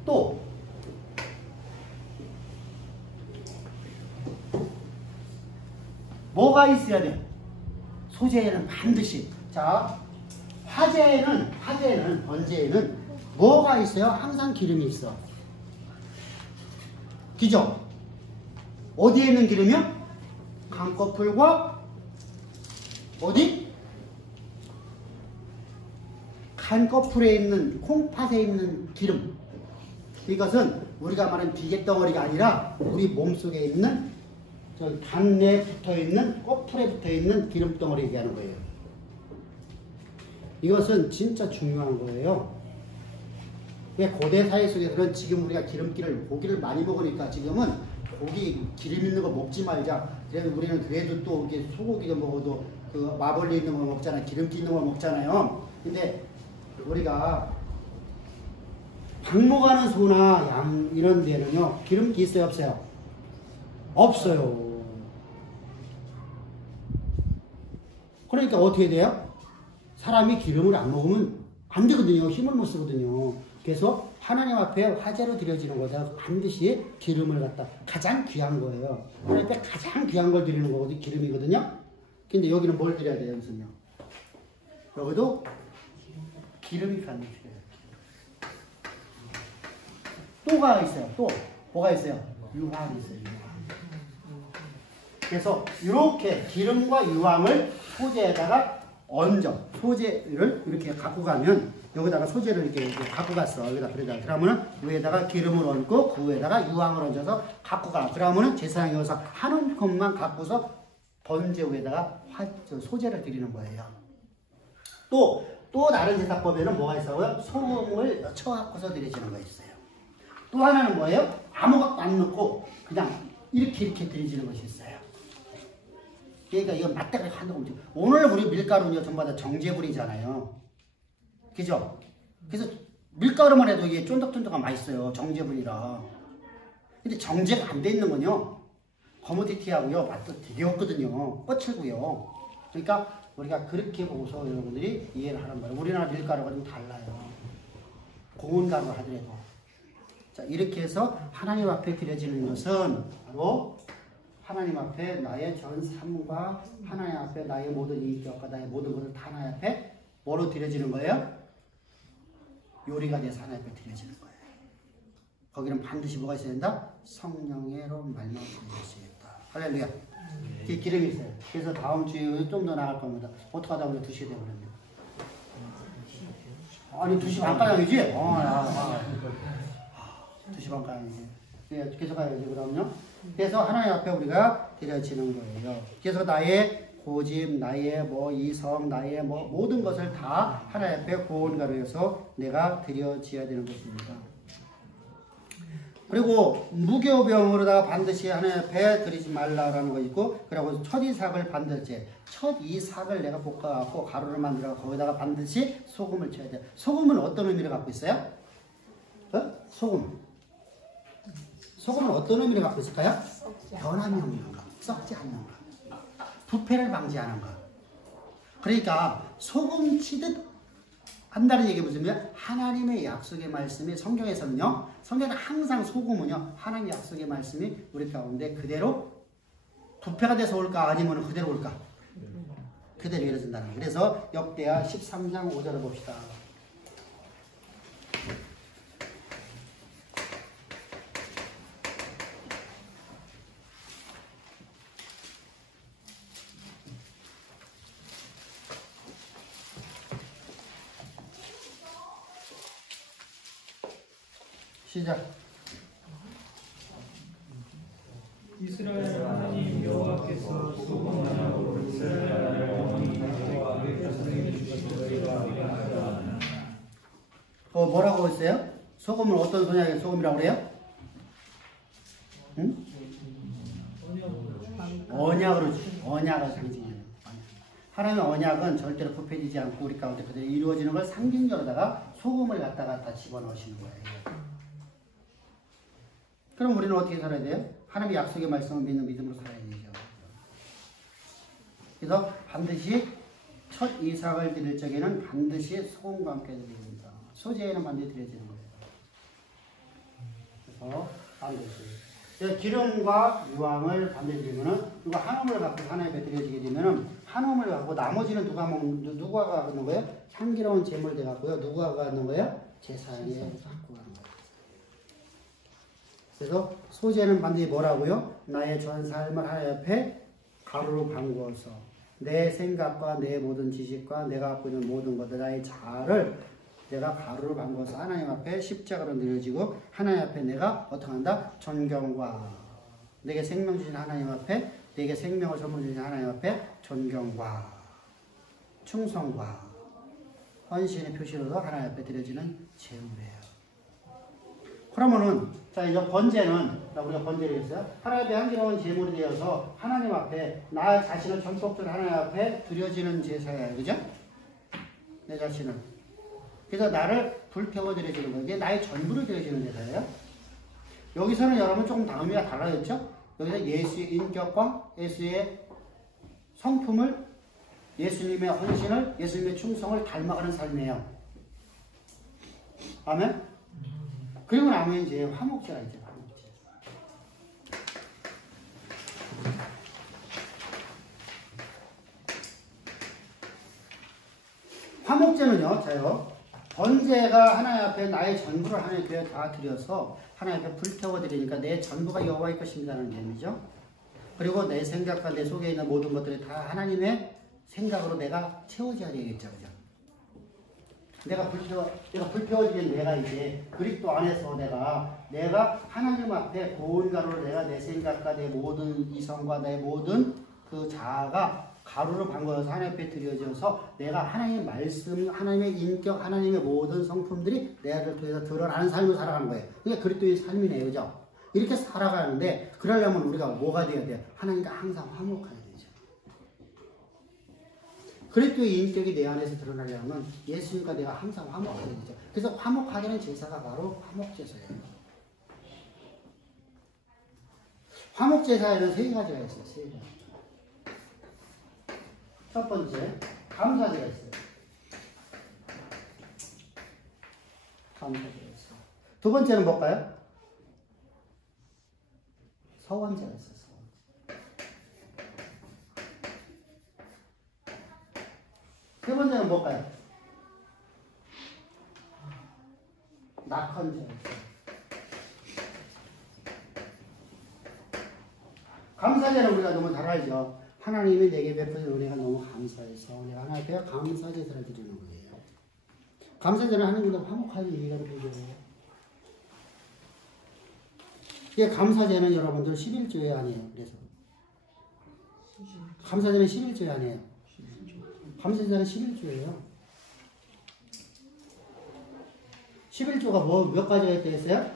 또 뭐가 있어야 돼요? 소재에는 반드시 자 화재에는 번제에는 뭐가 있어요? 항상 기름이 있어. 그죠? 어디에 있는 기름이요? 강꺼풀과 어디? 간꺼풀에 있는 콩팥에 있는 기름. 이것은 우리가 말하는 비계덩어리가 아니라 우리 몸속에 있는 저 단내에 붙어있는 꺼풀에 붙어있는 기름덩어리 얘기하는 거예요. 이것은 진짜 중요한 거예요. 고대 사회 속에서는 지금 우리가 고기를 많이 먹으니까 지금은 고기 기름 있는 거 먹지 말자. 그래서 우리는 그래도 또 이렇게 소고기도 먹어도 그 마블리 있는 거 먹잖아요. 기름기 있는 거 먹잖아요. 근데 우리가 박목하는 소나 양 이런 데는요 기름기 있어요 없어요? 없어요. 그러니까 어떻게 돼요? 사람이 기름을 안 먹으면 안 되거든요. 힘을 못 쓰거든요. 그래서 하나님 앞에 화제로 드려지는 거죠. 반드시 기름을 갖다 가장 귀한 거예요. 하나님 앞에 가장 귀한 걸 드리는 거거든요. 기름이거든요. 근데 여기는 뭘 드려야 돼요? 여기서는요. 여기도 기름이 반드시 필요해요. 또가 있어요. 또 뭐가 있어요? 유황이 있어요. 유황. 그래서 이렇게 기름과 유황을 소재에다가 얹어 소재를 이렇게 갖고 가면 여기다가 소재를 이렇게 갖고 갔어. 여기다 그러다 그러면은 위에다가 기름을 얹고 그 위에다가 유황을 얹어서 갖고 가. 그러면은 제사장이 여기서 하는 것만 갖고서 번제 위에다가 소재를 드리는 거예요. 또 다른 제사법에는 뭐가 있어요? 소금을 쳐갖고서 드려지는 거 있어요. 또 하나는 뭐예요? 아무것도 안 넣고 그냥 이렇게 드려지는 것이 있어요. 그러니까 이거 맞다가 한다고 움직여. 오늘 우리 밀가루는요 전부 다 정제분이잖아요. 그죠? 그래서 밀가루만 해도 이게 쫀득쫀득하고 맛있어요. 정제분이라. 근데 정제가 안 돼 있는 건요 거모디티하고요 맛도 되게 없거든요. 거칠고요. 그러니까 우리가 그렇게 보고서 여러분들이 이해를 하는 거예요. 우리나라 밀가루가 좀 달라요. 고운 가루 하더라도. 자, 이렇게 해서 하나님 앞에 드려지는 것은 바로 하나님 앞에 나의 전 삶과 하나님 앞에 나의 모든 인격과 나의 모든 것을 다 하나님 앞에 뭐로 드려지는 거예요? 요리가 돼서 하나님 앞에 드려지는 거예요. 거기는 반드시 뭐가 있어야 된다? 성령으로 말미암아 드려지겠다. 할렐루야. 기름이 있어요. 그래서 다음 주에 좀 더 나갈 겁니다. 어떻게 하다 보면 2시에 되버렸네. 아니 2시 반가량이지? 2시 반가량이지. 네, 계속 가야지 그럼요. 그래서 하나님 앞에 우리가 드려지는 거예요. 그래서 나의 고집, 나의 이성, 나의 모든 것을 다 하나님 앞에 고운 가루에서 내가 드려져야 되는 것입니다. 그리고 무교병으로다가 반드시 하나님 앞에 드리지 말라라는 거 있고, 그리고 첫 이삭을 반드시 첫 이삭을 내가 볶아갖고 가루를 만들어 거기다가 반드시 소금을 쳐야 돼. 소금은 어떤 의미를 갖고 있어요? 소금은 어떤 의미를 갖고 있을까요? 변함이 없는 것, 썩지 않는 것, 부패를 방지하는 것. 그러니까 소금 치듯 한다는 얘기 무슨요? 하나님의 약속의 말씀이 성경에서는요. 성경은 항상 소금은요. 하나님의 약속의 말씀이 우리 가운데 그대로 부패가 돼서 올까 아니면 그대로 올까? 그대로 이루어진다는 거예요. 그래서 역대하 13장 5절을 봅시다. 시작. 이스라엘 하나님 여호와께서 소금 언약으로 이스라엘을 영원히 가지고 백성에게 주시리라 하였다. 뭐라고 했어요? 소금을 어떤 언약의 소금이라고 그래요? 응? 언약으로 언약을 상징해요. 하나님의 언약은 절대로 부패되지 않고 우리 가운데 그대로 이루어지는 걸 상징적으로다가 소금을 갖다가 다 집어넣으시는 거예요. 그럼 우리는 어떻게 살아야 돼요? 하나님의 약속의 말씀을 믿는 믿음으로 살아야 되죠. 그래서 반드시 첫 이삭을 드릴 적에는 반드시 소금과 함께 드려야 됩니다. 소재에는 반드시 드려지는 거예요. 그래서 반드시 기름과 유황을 반드시 드리면은 누가 한 음을 갖고 하나님 앞에 드려지게 되면은 한 음을 갖고 나머지는 누가 갖는 거예요? 향기로운 제물 돼 갖고요. 누가 갖는 거예요? 제사에 갖고 가는 거예요. 그래서 소재는 반드시 뭐라고요? 나의 전 삶을 하나님 앞에 가루로 방구어서 내 생각과 내 모든 지식과 내가 갖고 있는 모든 것들 나의 자아를 내가 가루로 방구어서 하나님 앞에 십자가로 내려지고 하나님 앞에 내가 어떻게 한다? 존경과 내게 생명 주신 하나님 앞에 내게 생명을 선물 주신 하나님 앞에 존경과 충성과 헌신의 표시로도 하나님 앞에 드려지는 제물이에요. 그러면은 자 이제 번제는 우리가 번제를 했어요. 하나님 앞에 향기로운 제물이 되어서 하나님 앞에 나 자신을 전폭적으로 하나님 앞에 드려지는 제사예요. 그죠? 내 자신을. 그래서 나를 불태워 드려지는 거예요. 이게 나의 전부를 드려지는 제사예요. 여기서는 여러분 조금 의미가 달라졌죠? 여기서 예수의 인격과 예수의 성품을 예수님의 헌신을 예수님의 충성을 닮아가는 삶이에요. 아멘? 그리고 나면 이제 화목제가 있죠. 화목제. 화목제는요. 자요. 번제가 하나님 앞에 나의 전부를 하나님 앞에 다 드려서 하나님 앞에 불태워 드리니까 내 전부가 여호와의 것입니다라는 의미죠. 그리고 내 생각과 내 속에 있는 모든 것들이 다 하나님의 생각으로 내가 채워져야 되겠죠. 그죠? 내가 불태워지는 내가 이제 그리스도 안에서 내가 하나님 앞에 고운 가루를 내가 내 생각과 내 모든 이성과 내 모든 그 자아가 가루로 방거해서 하나님 앞에 드려져서 내가 하나님의 말씀, 하나님의 인격, 하나님의 모든 성품들이 내를 통해서 드러나는 삶을 살아가는 거예요. 그게 그리스도의 삶이네요. 그죠? 이렇게 살아가는데 그러려면 우리가 뭐가 되어야 돼요? 하나님과 항상 화목해야 되죠. 그리스도의 인격이 내 안에서 드러나려면 예수님과 내가 항상 화목해야 되죠. 그래서 화목하게 하는 제사가 바로 화목제사예요. 화목제사에는 세 가지가 있어요. 세 가지. 첫 번째, 감사제가 있어요. 감사제가 있어요. 두 번째는 뭘까요? 서원제가 있어요. 세 번째는 뭘까요? 낙헌제가 있어요. 감사제는 우리가 너무 잘 알죠. 하나님이 내게 베푸신 은혜가 너무 감사해서 내가 하나님 앞에 감사제사를 드리는 거예요. 감사제는 하나님보다 화목하게 얘기가 되죠. 이게 감사제는 여러분들 11조에 아니에요. 그래서 감사제는 11조에 아니에요. 감사제는 11조예요. 11조가 몇 가지가 있다고 했어요?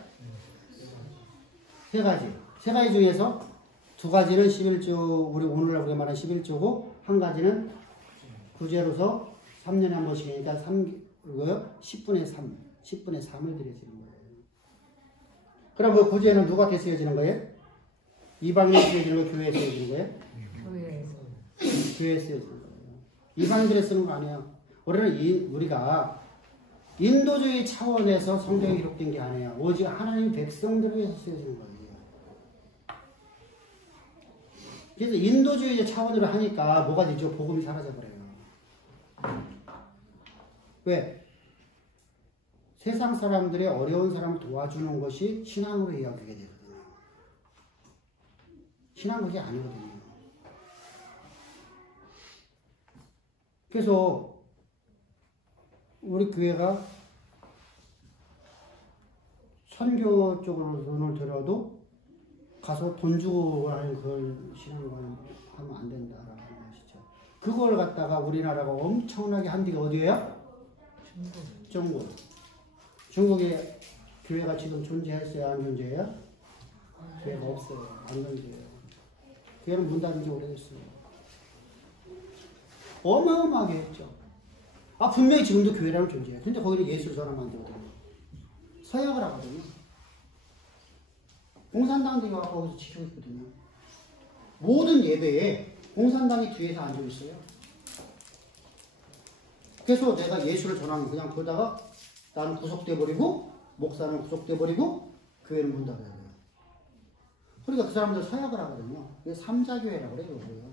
세 가지. 세 가지 중에서 두 가지는 11조, 오늘날 우리가 말하는 11조고, 한 가지는 구제로서 3년에 한 번씩이니까 10분의 3, 10분의 3을 드려지는 거예요. 그럼 그 구제는 누구한테 쓰여지는 거예요? 이방인에 쓰여지는 거, 교회에 쓰여지는 거예요? 교회에 쓰여지는 거예요. 이방인들에 쓰는 거 아니에요. 우리가 인도주의 차원에서 성경이 기록된 게 아니에요. 오직 하나님 백성들을 위해서 쓰여진 거예요. 그래서 인도주의 차원으로 하니까 뭐가 되죠? 복음이 사라져버려요. 왜? 세상 사람들의 어려운 사람을 도와주는 것이 신앙으로 이야기하게 되거든요. 신앙 그게 아니거든요. 그래서 우리 교회가 선교 쪽으로 돈을 들여도 가서 돈 주고 하는 그걸 신앙을 하면 안 된다라는 것이죠. 그걸 갖다가 우리나라가 엄청나게 한 데가 어디예요? 중국. 중국에 교회가 지금 존재했어요? 안 존재해요? 교회가 없어요. 안 존재해요. 교회는 문 닫은 지 오래됐어요. 어마어마하게 했죠. 분명히 지금도 교회라는 존재해요. 근데 거기는 예수를 전하면 안 되거든요. 서약을 하거든요. 공산당들이 와서 거기서 지키고 있거든요. 모든 예배에 공산당이 뒤에서 앉아 있어요. 그래서 내가 예수를 전하는 그냥 그러다가 나는 구속돼 버리고 목사는 구속돼 버리고 교회는 문 닫아야 돼요. 그러니까 그 사람들 서약을 하거든요. 이게 삼자교회라고 그래요.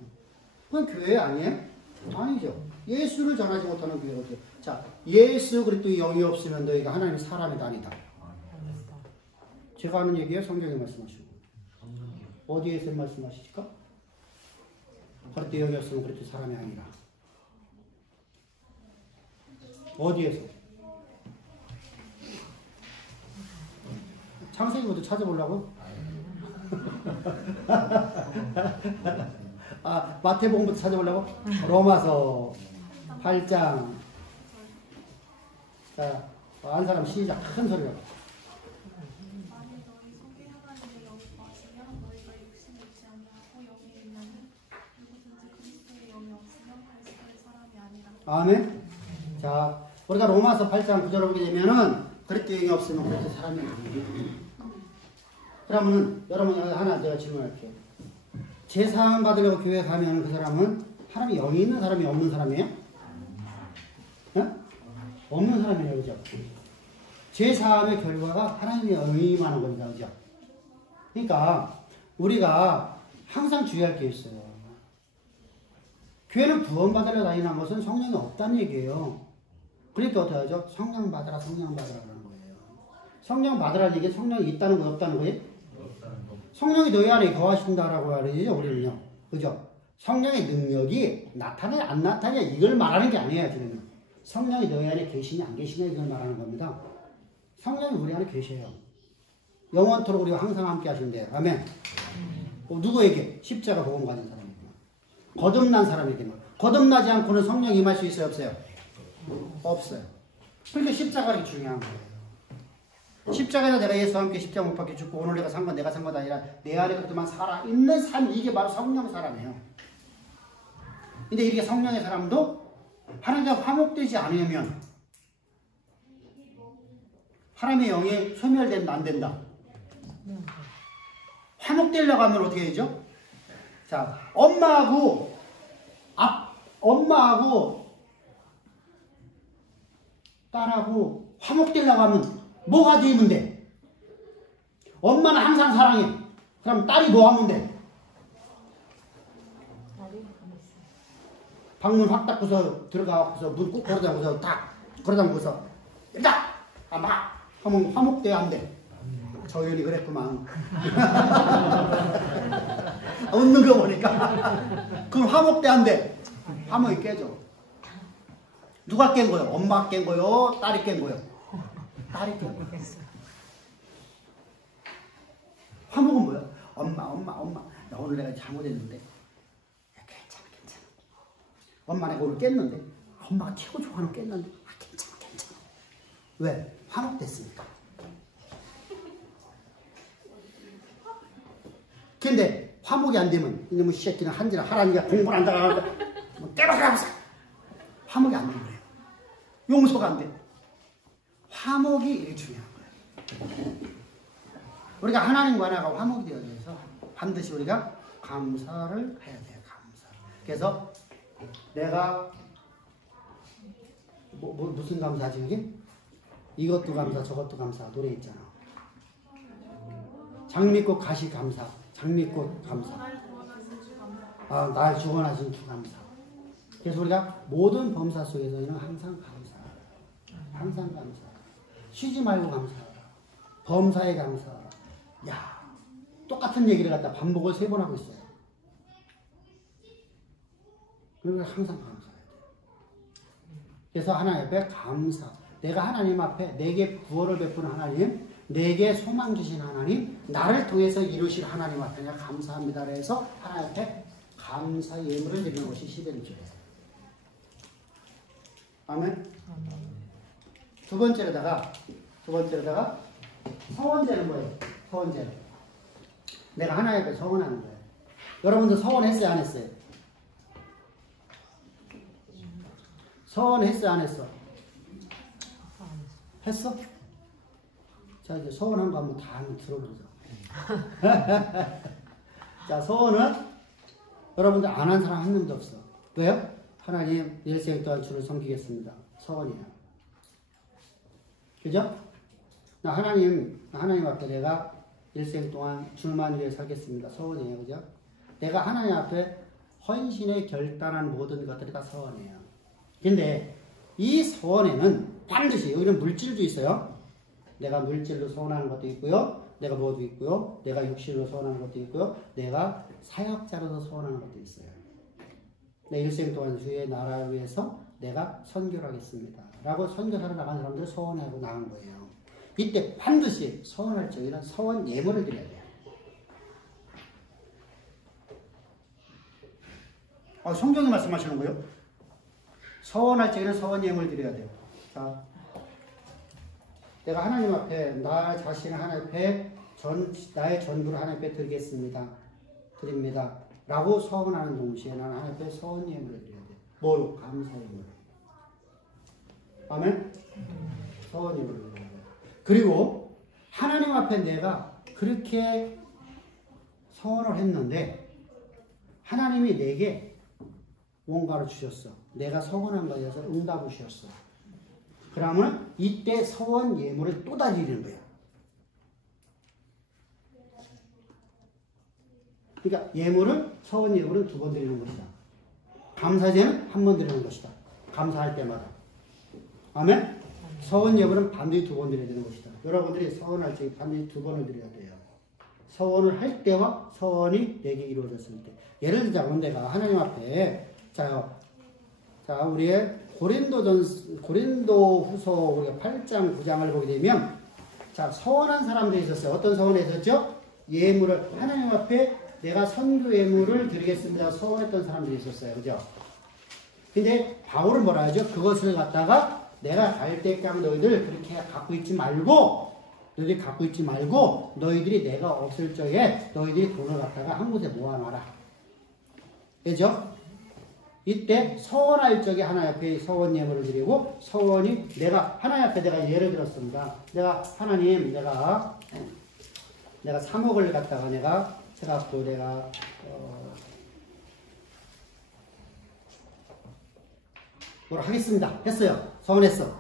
그건 교회 아니에요? 아니죠. 예수를 전하지 못하는 교회가 어때요? 자, 예수 그리스도의 영이 없으면 너희가 하나님의 사람이 아니다. 제가 하는 얘기예요? 성경에 말씀하시고. 어디에서 말씀하시실까? 그리스도 영이 없으면 그리스도 사람이 아니라. 어디에서? 창세기부터 찾아보려고? 마태복음부터 찾아보려고? 로마서 8장. 자, 한 사람 시작. 큰 소리로. 만일 너희 속에 하나님의 영이 거하시면 너희가 육신에 있지 아니하고 영에 있나니 누구든지 그리스도의 영이 없으면 그리스도의 사람이 아니라. 아멘. 자, 우리가 로마서 8장 9절을 보게 되면은 그리스도의 영이 없으면 그리스도 사람이 아니에요. 그러면 여러분 하나 제가 질문할게요. 제사함 받으려고 교회 가면 그 사람은 하나님의 영이 있는 사람이 없는 사람이에요? 네? 없는 사람이에요. 그죠? 제사함의 결과가 하나님의 영이 임하는 겁니다. 그죠? 그러니까 우리가 항상 주의할 게 있어요. 교회는 구원 받으려 다니는 것은 성령이 없다는 얘기예요. 그러니까 어떻게 하죠? 성령 받으라, 성령 받으라 그러는 거예요. 성령 받으라는 얘기 성령이 있다는 거예요? 없다는 거예요? 성령이 너희 안에 거하신다라고 하죠, 우리는요. 그죠? 성령의 능력이 나타나냐, 안 나타나냐, 이걸 말하는 게 아니에요, 지금은. 성령이 너희 안에 계시냐, 안 계시냐, 이걸 말하는 겁니다. 성령이 우리 안에 계셔요. 영원토록 우리와 항상 함께 하신대요. 아멘. 누구에게? 십자가 복음 가진 사람에게. 거듭난 사람에게. 거듭나지 않고는 성령이 임할 수 있어요, 없어요? 없어요. 그러니까 십자가가 이렇게 중요한 거예요. 십자가에서 내가 예수와 함께 십자가 못 박혀 죽고 오늘 내가 산 건 내가 산 것 아니라 내 안에 그렇게만 살아있는 삶, 이게 바로 성령의 사람이에요. 근데 이렇게 성령의 사람도 하나님과 화목되지 않으면 하나님의 영이 소멸된다, 안 된다? 화목되려고 하면 어떻게 되죠? 자, 엄마하고 딸하고 화목되려고 하면 뭐가 되면 돼? 엄마는 항상 사랑해. 그럼 딸이 뭐 하면 돼? 방문 확 닫고서 들어가고서 문 꼭 걸어다보고서 딱 걸어다보고서 딱 막 하면 화목돼야 안 돼. 저연이 그랬구만. 웃는 거 보니까. 그럼 화목돼 안 돼. 화목이 깨져. 누가 깬 거요? 엄마가 깬 거요? 딸이 깬 거요? 딸이 깬 거요. 화목은 뭐야? 엄마. 나 오늘 내가 잘못했는데. 괜찮아. 엄마 내가 오늘 깼는데. 엄마가 최고 좋아하는 깼는데. 괜찮아. 왜? 화목됐으니까. 근데 화목이 안 되면 이놈의 새끼는 한지라 하라니까 공부를 한다고 깨박하면서 화목이 안 되는 거예요. 용서가 안 돼. 화목이 이게 중요한 거예요. 우리가 하나님과 하나가 화목이 되어야 돼서 반드시 우리가 감사를 해야 돼요. 감사. 그래서 내가 무슨 감사지 이게? 이것도 감사 저것도 감사 노래 있잖아. 장미꽃 가시 감사. 장미꽃 감사. 날 주관하신 주 감사. 그래서 우리가 모든 범사 속에서는 항상 감사. 항상 감사. 쉬지 말고 감사하라. 범사에 감사하라. 야, 똑같은 얘기를 갖다 반복을 3번 하고 있어요. 그러니까 항상 감사해야 돼. 그래서 하나님 앞에 감사. 내가 하나님 앞에 내게 구원을 베푸는 하나님, 내게 소망 주신 하나님, 나를 통해서 이루실 하나님 앞에 내가 감사합니다. 그래서 하나님 앞에 감사 예물을 드리는 것이 시대리조예요. 아멘. 두 번째로다가 서원제는 뭐예요? 서원제. 내가 하나님 앞에 서원하는 거예요. 여러분들 서원했어요, 안 했어요? 서원했어, 안 했어? 했어? 자, 이제 서원한 거 한번 다 들어보자. 자, 서원은 여러분들 안 한 사람 한 명도 없어. 왜요? 하나님, 일생 동안 주를 섬기겠습니다. 서원이에요. 그죠? 나 하나님 앞에 내가 일생 동안 줄만 위해 살겠습니다. 서원이에요. 그죠? 내가 하나님 앞에 헌신에 결단한 모든 것들이 다 서원이에요. 근데 이 서원에는 반드시 여기는 물질도 있어요. 내가 물질로 서원하는 것도 있고요. 내가 뭐도 있고요. 내가 육신으로 서원하는 것도 있고요. 내가 사역자로서 서원하는 것도 있어요. 내 일생 동안 주의 나라를 위해서 내가 선교를 하겠습니다. 라고 선교사로 나간 사람들 서원하고 나간 거예요. 이때 반드시 서원할 적에는 서원 예물을 드려야 돼요. 성경이 말씀하시는 거예요? 서원할 적에는 서원 예물을 드려야 돼요. 자, 내가 하나님 앞에 나 자신을 하나님 앞에 나의 전부를 하나님 앞에 드립니다. 라고 서원하는 동시에 나는 하나님 앞에 서원 예물을 드려야 돼요. 뭘? 감사 예물. 아멘? 서원 예물을 드려야 돼요. 그리고 하나님 앞에 내가 그렇게 서원을 했는데 하나님이 내게 뭔가를 주셨어. 내가 서원한 것에 대해서 응답을 주셨어. 그러면 이때 서원 예물을 또 드리는 거예요. 그러니까 서원 예물은 2번 드리는 것이다. 감사제는 1번 드리는 것이다. 감사할 때마다. 아멘? 서원 예물은 반드시 2번 드려야 되는 것이다. 여러분들이 서원할 때 반드시 2번을 드려야 돼요. 서원을 할 때와 서원이 내게 이루어졌을 때. 예를 들자면 내가 하나님 앞에 자, 우리의 고린도후서 우리가 8장 9장을 보게 되면 자, 서원한 사람들이 있었어요. 어떤 서원이 있었죠? 예물을 하나님 앞에 내가 선교 예물을 드리겠습니다. 서원했던 사람들이 있었어요. 그죠? 근데 바울은 뭐라 하죠? 그것을 갖다가 내가 갈 때까지 너희들 그렇게 갖고 있지 말고 너희들이 내가 없을 적에 너희들이 돈을 갖다가 한 곳에 모아놔라. 그죠? 이때 서원할 적에 하나님 앞에 서원 예물을 드리고 서원이 내가 하나님 앞에 내가 예를 들었습니다. 하나님 내가 3억을 갖다가 내가 해갖고 내가 뭘 하겠습니다. 했어요. 서원했어.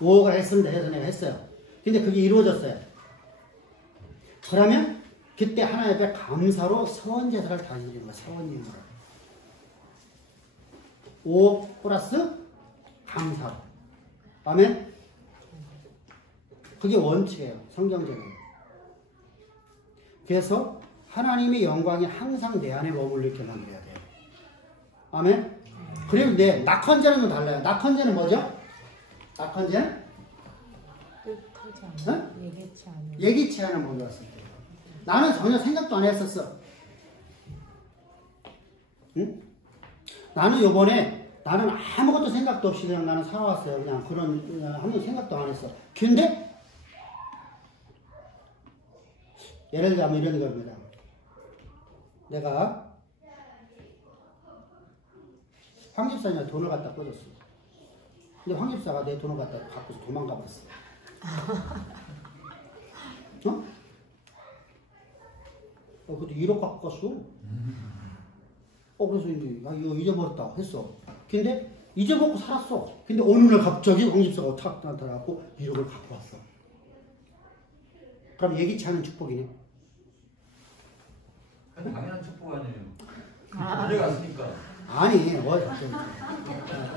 5억을 했습니다. 해서 내가 했어요. 근데 그게 이루어졌어요. 그러면 그때 하나님 앞에 감사로 서원 제사를 다시 드리는 거야. 서원 예물을. 5억 플러스 감사로. 아멘? 그게 원칙이에요. 성경적으로. 그래서 하나님의 영광이 항상 내 안에 머물게 만들어야 돼요. 아멘? 그리고 낙헌제는 좀 달라요. 낙헌제는 뭐죠? 낙헌제는? 뜻하지 않아. 예기치 않은. 예기치 않은 몸이 왔을 때. 나는 전혀 생각도 안 했었어. 응? 나는 아무것도 생각도 없이 그냥 나는 살아왔어요. 그냥 아무 생각도 안 했어. 근데 예를 들자면 이런 겁니다. 내가 황 집사님한테 돈을 갖다 꽂았어. 근데 황 집사가 내 돈을 갖고서 도망가 봤어. 그것도 1억 갖고 갔어. 그래서 이제 이거 잊어버렸다 했어. 근데 잊어먹고 살았어. 근데 어느 날 갑자기 왕집사가 탁 나타나고 1억을 갖고 왔어. 그럼 예기치 않은 축복이네. 당연한 축복 아니에요. 가져갔으니까. 아니,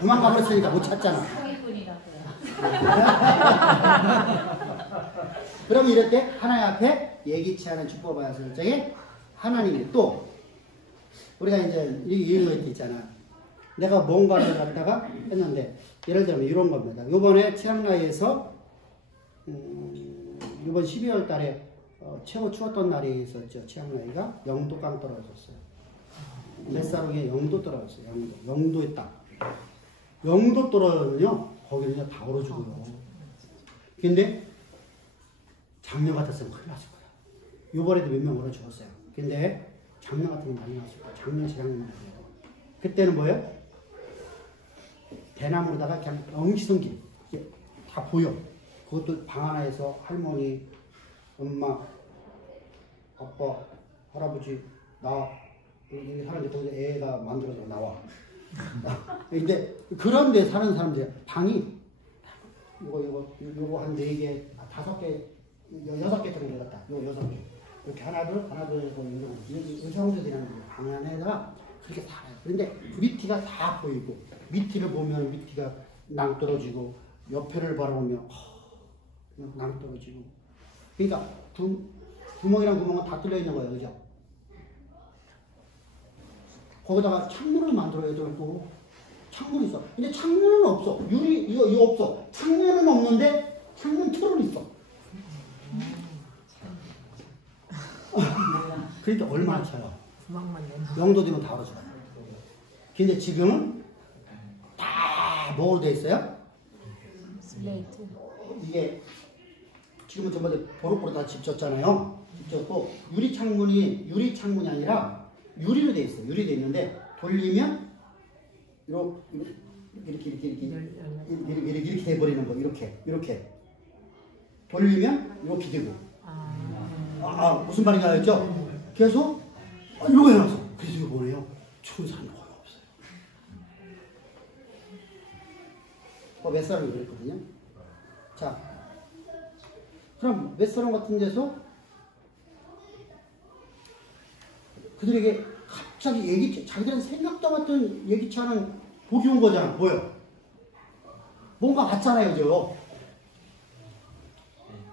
도망가버렸으니까 못 찾잖아. 사기꾼이라고요. 그러면 이렇게 하나님 앞에 예기치 않은 축복을 받았을 적에 하나님이 또 우리가 이제 이거 있잖아. 내가 뭔가를 갖다가 했는데 예를 들면 이런 겁니다. 요번에 치앙라이에서 이번 12월 달에 최고 추웠던 날이 있었죠. 치앙라이가 0도강 떨어졌어요. 뱃사롱에 0도 떨어졌어요. 0도에 딱. 0도 떨어지면요. 거기는 다 얼어 죽어요. 근데 작년 같았으면 큰일 났을 거야. 요번에도 몇 명 얼어 죽었어요. 근데 작년 같은 게 많이 났을 거야. 작년, 재작년 같은 거. 그때는 뭐예요? 대나무로다가 그냥 엉시성길 다 보여. 그것도 방 하나에서 할머니, 엄마, 아빠, 할아버지, 나 여기 사는데 거기서 애가 만들어서 나와. 근데 그런 데 사는 사람들 방이 요거 한 4개, 5개, 6개 정도 되겠다. 요 6개. 이렇게 하나 둘 해서 이 정도 되는 방 안에다가 그렇게 살아요. 그런데 밑이가 다 보이고 밑을 보면 밑이가 낭떠러지고 옆에를 바라보면 낭떠러지고 그러니까 구멍이랑 구멍은 다 뚫려 있는 거예요. 그죠? 거기다가 창문을 만들어야 되고 창문이 있어. 근데 창문은 없어. 유리 이거 없어. 창문은 없는데 창문 틀은 있어. 그러니까 얼마나 쳐요. 영도 되면 다 얼어져요. 근데 지금은 다 뭐로 돼 있어요? 슬레이트. 이게 지금은 전부 다 보로보로 다 집 졌잖아요. 집 졌고 유리 창문이 아니라 유리로 돼 있어요. 유리 돼 있는데 돌리면 이렇게 돼 버리는 거. 이렇게 돌리면 이렇게 되고. 무슨 말인지 알겠죠? 그래서 이거 해놨어. 그래서 이거 뭐래요? 추운 사람이 거의 없어요. 맷사람이 그랬거든요. 자, 그럼 맷사람 같은 데서 그들에게 갑자기 자기들은 생각도 같은 예기치 않은 복이 온 거잖아. 뭐요? 뭔가 같잖아요. 그죠?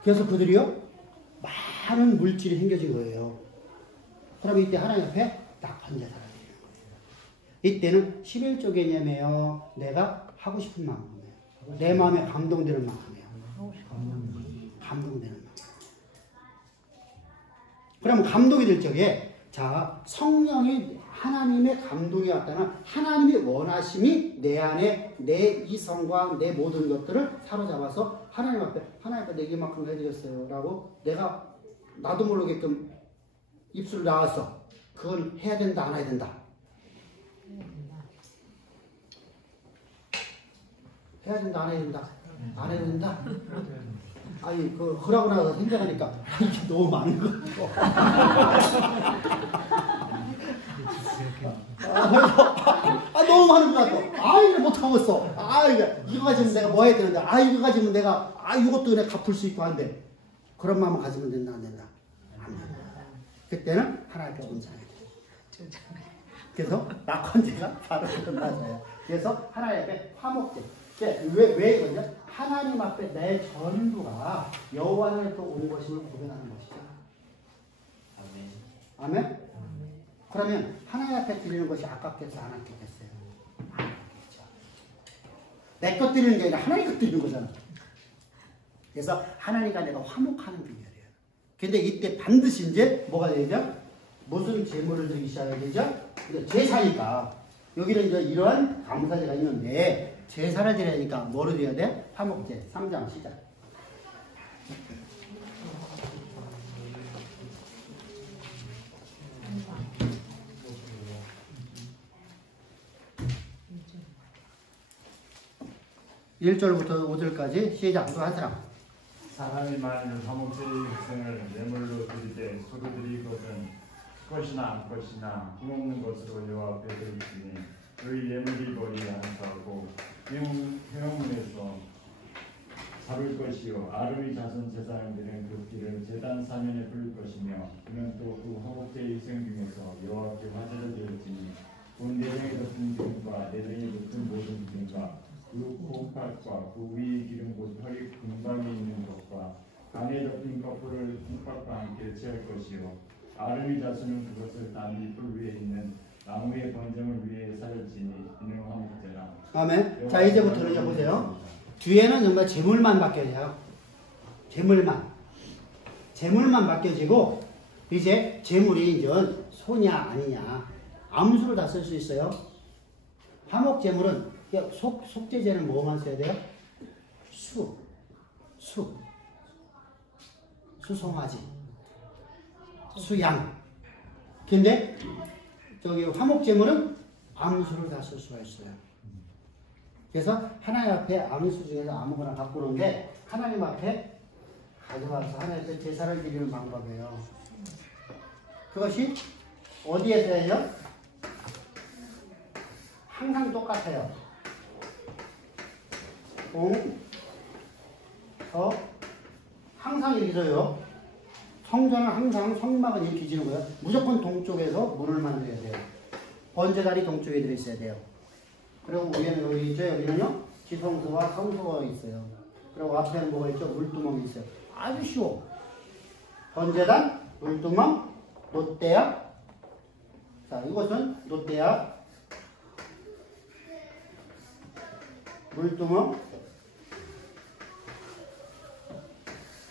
그래서 그들이요 많은 물질이 생겨진 거예요. 그럼 이때 하나님 앞에 딱 혼자 살아야 되는 거예요. 이때는 11조 개념이에요. 내가 하고 싶은 마음이에요. 내 마음에 감동되는 마음이에요. 감동되는 마음. 그러면 감동이 될 적에 자 성령이 하나님의 감동이 왔다는 하나님의 원하심이 내 안에 내 이성과 내 모든 것들을 사로잡아서 하나님 앞에 내게 이만큼 해드렸어요 라고 내가 나도 모르게끔 입술 나와서 그걸 해야 된다 안 해야 된다? 해야 된다 안 해야 된다? 안 해야 된다? 아니 그러고 나서 생각하니까 이게 너무 많은 거 너무 많은 것 같아. 이거 못하고 있어. 이거 가지면 내가 뭐 해야 되는데, 이거 가지면 내가, 이것도 내가 갚을 수 있고 한데. 그런 마음을 가지면 된다, 안 된다? 안 된다. 그때는 하나님께 온전해야 돼. 그래서 낙헌제가 바로 끝나서요. 그래서 하나님 앞에 화목제. 왜 이거냐? 하나님 앞에 내 전부가 여호와의 또 온 것임을 고백하는 것이죠. 아멘? 그러면 하나님 앞에 드리는 것이 아깝겠어, 안 아깝겠어요? 안 아깝겠죠. 내 것 드리는 게 아니라 하나님 것 드리는 거잖아. 그래서 하나님과 내가 화목하는 비결이에요. 근데 이때 반드시 이제 뭐가 되죠? 무슨 제물을 드리기 시작해야 되죠? 제사니까. 여기는 이제 이러한 감사제가 있는데 제사를 드려야 되니까 뭐를 드려야 돼? 화목제. 3장 시작. (1) 절부터 5절까지 시작. 또 한 사람. 사람이 만일 화목제의 육성을 제물로 드릴 때 소로 드릴 것은 것이나 안 것이나 힘없는 것으로 여호와 앞에 드릴지니 너희 예물이 머리에 안수하고 회원문에서 잡을 것이요 아름의 자손 제사장들은 그 피를 제단 사면에 뿌릴 것이며 그는 또 그 화목제 희생 중에서 여호와께 화제를 드렸지니 온 내장에 덮은 기름과 내장에 덮은 모든 기름과 그 콩팥과 그 위의 기름 곧 허리 근방에 있는 것과 간에 덮인 거풀을 콩팥과 함께 채울 것이요 아름의 자손은 그것을 나무 뿔 위에 있는 나무의 번점을 위해 사렸지니 이는 화목제라. 아멘. 자, 이제부터는 이제 보세요. 뒤에는 정말 재물만 바뀌어져요. 재물만 바뀌어지고 이제 재물이 이제 소냐 아니냐 아무 수를 다 쓸 수 있어요. 화목 재물은 속죄제는 뭐만 써야 돼요? 수송아지, 수양. 근데 저기 화목 재물은 아무 수를 다 쓸 수가 있어요. 그래서 하나님 앞에 아무 수 중에서 아무거나 갖고 오는데 하나님 앞에 가져와서 하나님 앞에 제사를 드리는 방법이에요. 그것이 어디에서 해요? 항상 똑같아요. 항상 이렇게 져요. 성전은 항상 성막은 이렇게 지는 거예요. 무조건 동쪽에서 문을 만들어야 돼요. 번제다리 동쪽에 들어있어야 돼요. 그리고 위에는 여기 있죠. 여기는요 지성소와 성소가 있어요. 그리고 앞에는 뭐가 있죠? 물두멍이 있어요. 아주 쉬워. 번제단, 물두멍, 놋대야. 자, 이것은 놋대야, 물두멍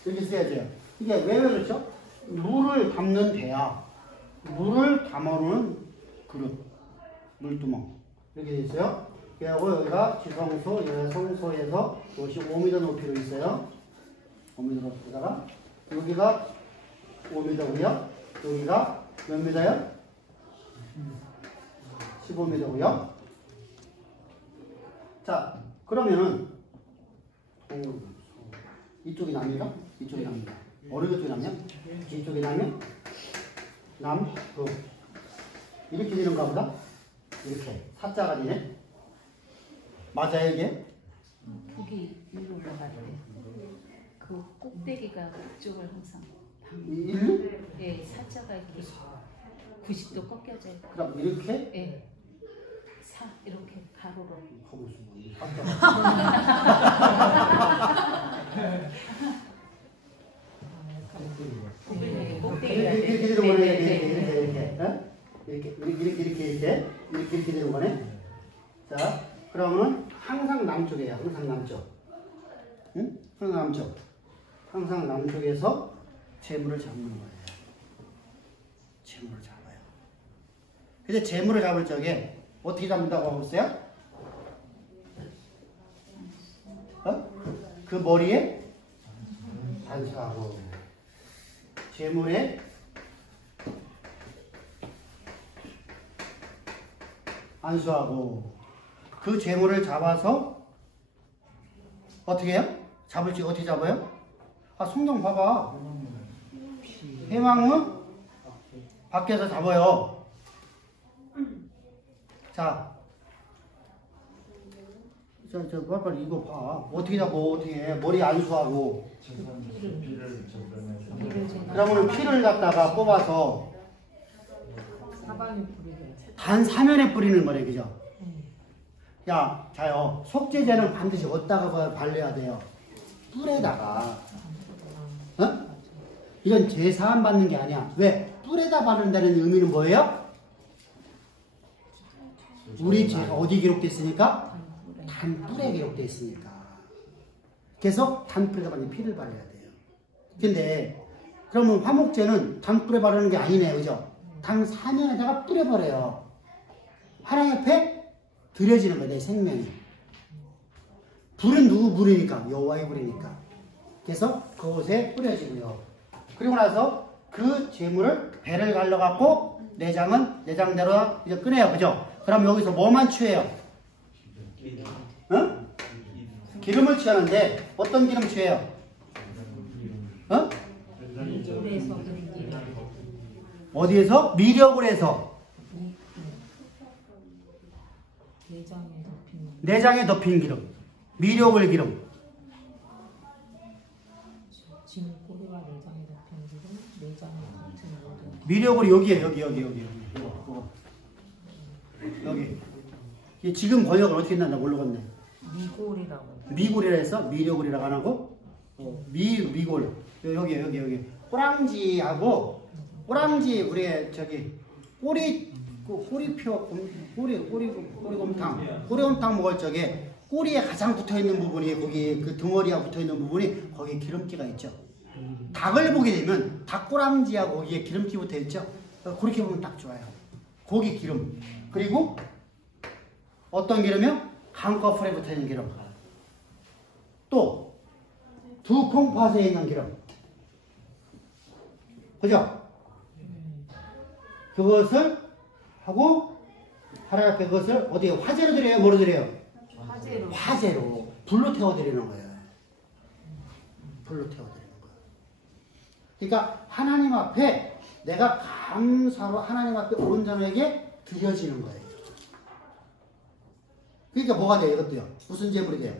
이렇게 써야죠. 이게 왜 그렇죠? 물을 담는 대야, 물을 담아놓는 그릇, 물두멍 이렇게 돼 있어요. 그리고 여기가 지성소, 여기가 성소에서 이것이 5m 높이로 있어요. 5m 높이다가 여기가 5m고요. 여기가 몇 m요? 15m고요. 자, 그러면은 이쪽이 남이다? 이쪽이 남이다. 어느 쪽이 남냐? 이쪽이 남이면 남, 북. 이렇게 되는가 보다. 이렇게 사자가 되네. 맞아요 이게? 북이 위로 올라갈 때 그 꼭대기가 그쪽을 항상 일로? 예, 사자가 이렇게 90도 꺾여져 있고 그럼 이렇게? 예, 이렇게 가로로 이렇게 되는 거네. 이렇게 되는 거네. 자, 그러면 항상 남쪽이에요. 항상 남쪽. 응? 항상 남쪽. 항상 남쪽에서 재물을 잡는 거예요. 재물을 잡아요. 그래서 재물을 잡을 적에 어떻게 잡는다고 하고 있어요? 그 머리에 반사하고 재물에 안수하고 그 재물을 잡아서 어떻게 해요? 잡을지 어떻게 잡아요? 아, 성경 봐봐. 회망은 밖에서 잡아요. 자, 빨리 이거 봐. 어떻게 잡어? 어떻게 해? 머리 안수하고. 그러면 피를 갖다가 뽑아서 단 사면에 뿌리는 거네, 그죠? 야, 자요. 속죄제는 반드시 어디다가 발려야 돼요? 뿔에다가. 어? 이건 제사함 받는 게 아니야. 왜? 뿔에다 바른다는 의미는 뭐예요? 우리 죄가 어디 기록됐으니까? 단뿔에 기록됐으니까. 그래서 단뿔에다 바르는 피를 발라야 돼요. 근데 그러면 화목제는 단뿔에 바르는 게 아니네, 그죠? 단 사면에다가 뿌려버려요. 하나님 앞에 드려지는 거예요, 내 생명이. 불은 누구 불이니까? 여호와의 불이니까. 그래서 그곳에 뿌려지고요. 그리고 나서 그 재물을 배를 갈라갖고 내장은 내장대로 이제 꺼내요, 그죠? 그럼 여기서 뭐만 취해요? 어? 기름을 취하는데 어떤 기름 취해요? 어? 어디에서? 미력을 해서. 내장에 덮인 내장에 덮인 기름, 미력을 기름. 진 꼬리와 내장에 덮인 기름, 내장에 같은 모든 미력을 여기에 여기. 여기. 이게 지금 번역을 어떻게 했나 모르겠네. 미골이라고. 미골이라 해서 미력을이라고 안 하고 미골 여기 꼬랑지하고 꼬랑지 우리 저기 꼬리곰탕 먹을 적에 꼬리에 가장 붙어 있는 부분이 거기 그 덩어리가 붙어 있는 부분이 거기에 기름기가 있죠. 닭을 보게 되면 닭꼬랑지하고 거기에 기름기 붙어 있죠. 그렇게 보면 딱 좋아요. 고기 기름. 그리고 어떤 기름이요? 한꺼풀에 붙어 있는 기름. 또 두 콩팥에 있는 기름. 그죠? 그것을 하고 하나님 앞에 그것을 어디에 화제로 드려요? 뭐로 드려요? 화제로 불로 태워드리는 거예요. 불로 태워드리는 거예요. 그러니까 하나님 앞에 내가 감사로 하나님 앞에 온 자에게 드려지는 거예요. 그러니까 뭐가 돼요? 이것도요. 무슨 제물이 돼요?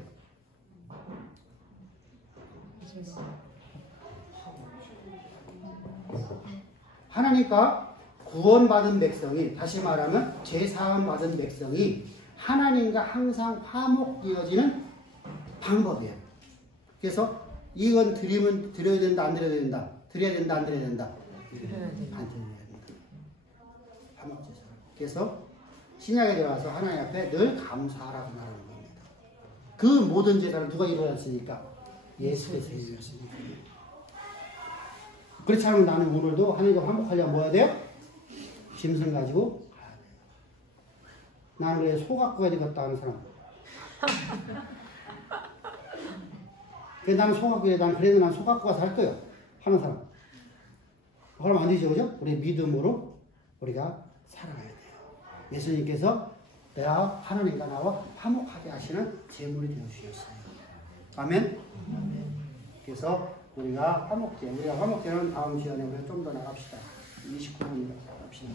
하나님과 구원받은 백성이, 다시 말하면 죄사함 받은 백성이 하나님과 항상 화목되어지는 방법이에요. 그래서 이건 드려야 된다, 안 드려야 된다. 드려야 된다, 안 드려야 된다. 안 드려야 된다. 화목제사. 그래서 신약에 들어와서 하나님 앞에 늘 감사하라고 말하는 겁니다. 그 모든 제사를 누가 이루었으니까? 예수께서 이루었으니까. 그렇지 않으면 나는 오늘도 하나님과 화목하려면 뭐 해야 돼요? 짐승 가지고 가야 돼요. 나는 왜 소 갖고 가야 되겠다 하는 사람. 그래서 나는 소 갖고 가야 돼. 난 그래도 난 소 갖고 가서 할 거예요. 하는 사람. 그러면 안 되죠, 그죠? 우리 믿음으로 우리가 살아가야 돼요. 예수님께서 내가 하나님과 나와 화목하게 하시는 제물이 되어 주셨어요. 아멘. 그래서 우리가 화목제는 다음 시간에 우리가 좀 더 나갑시다. 29분 나갑시다.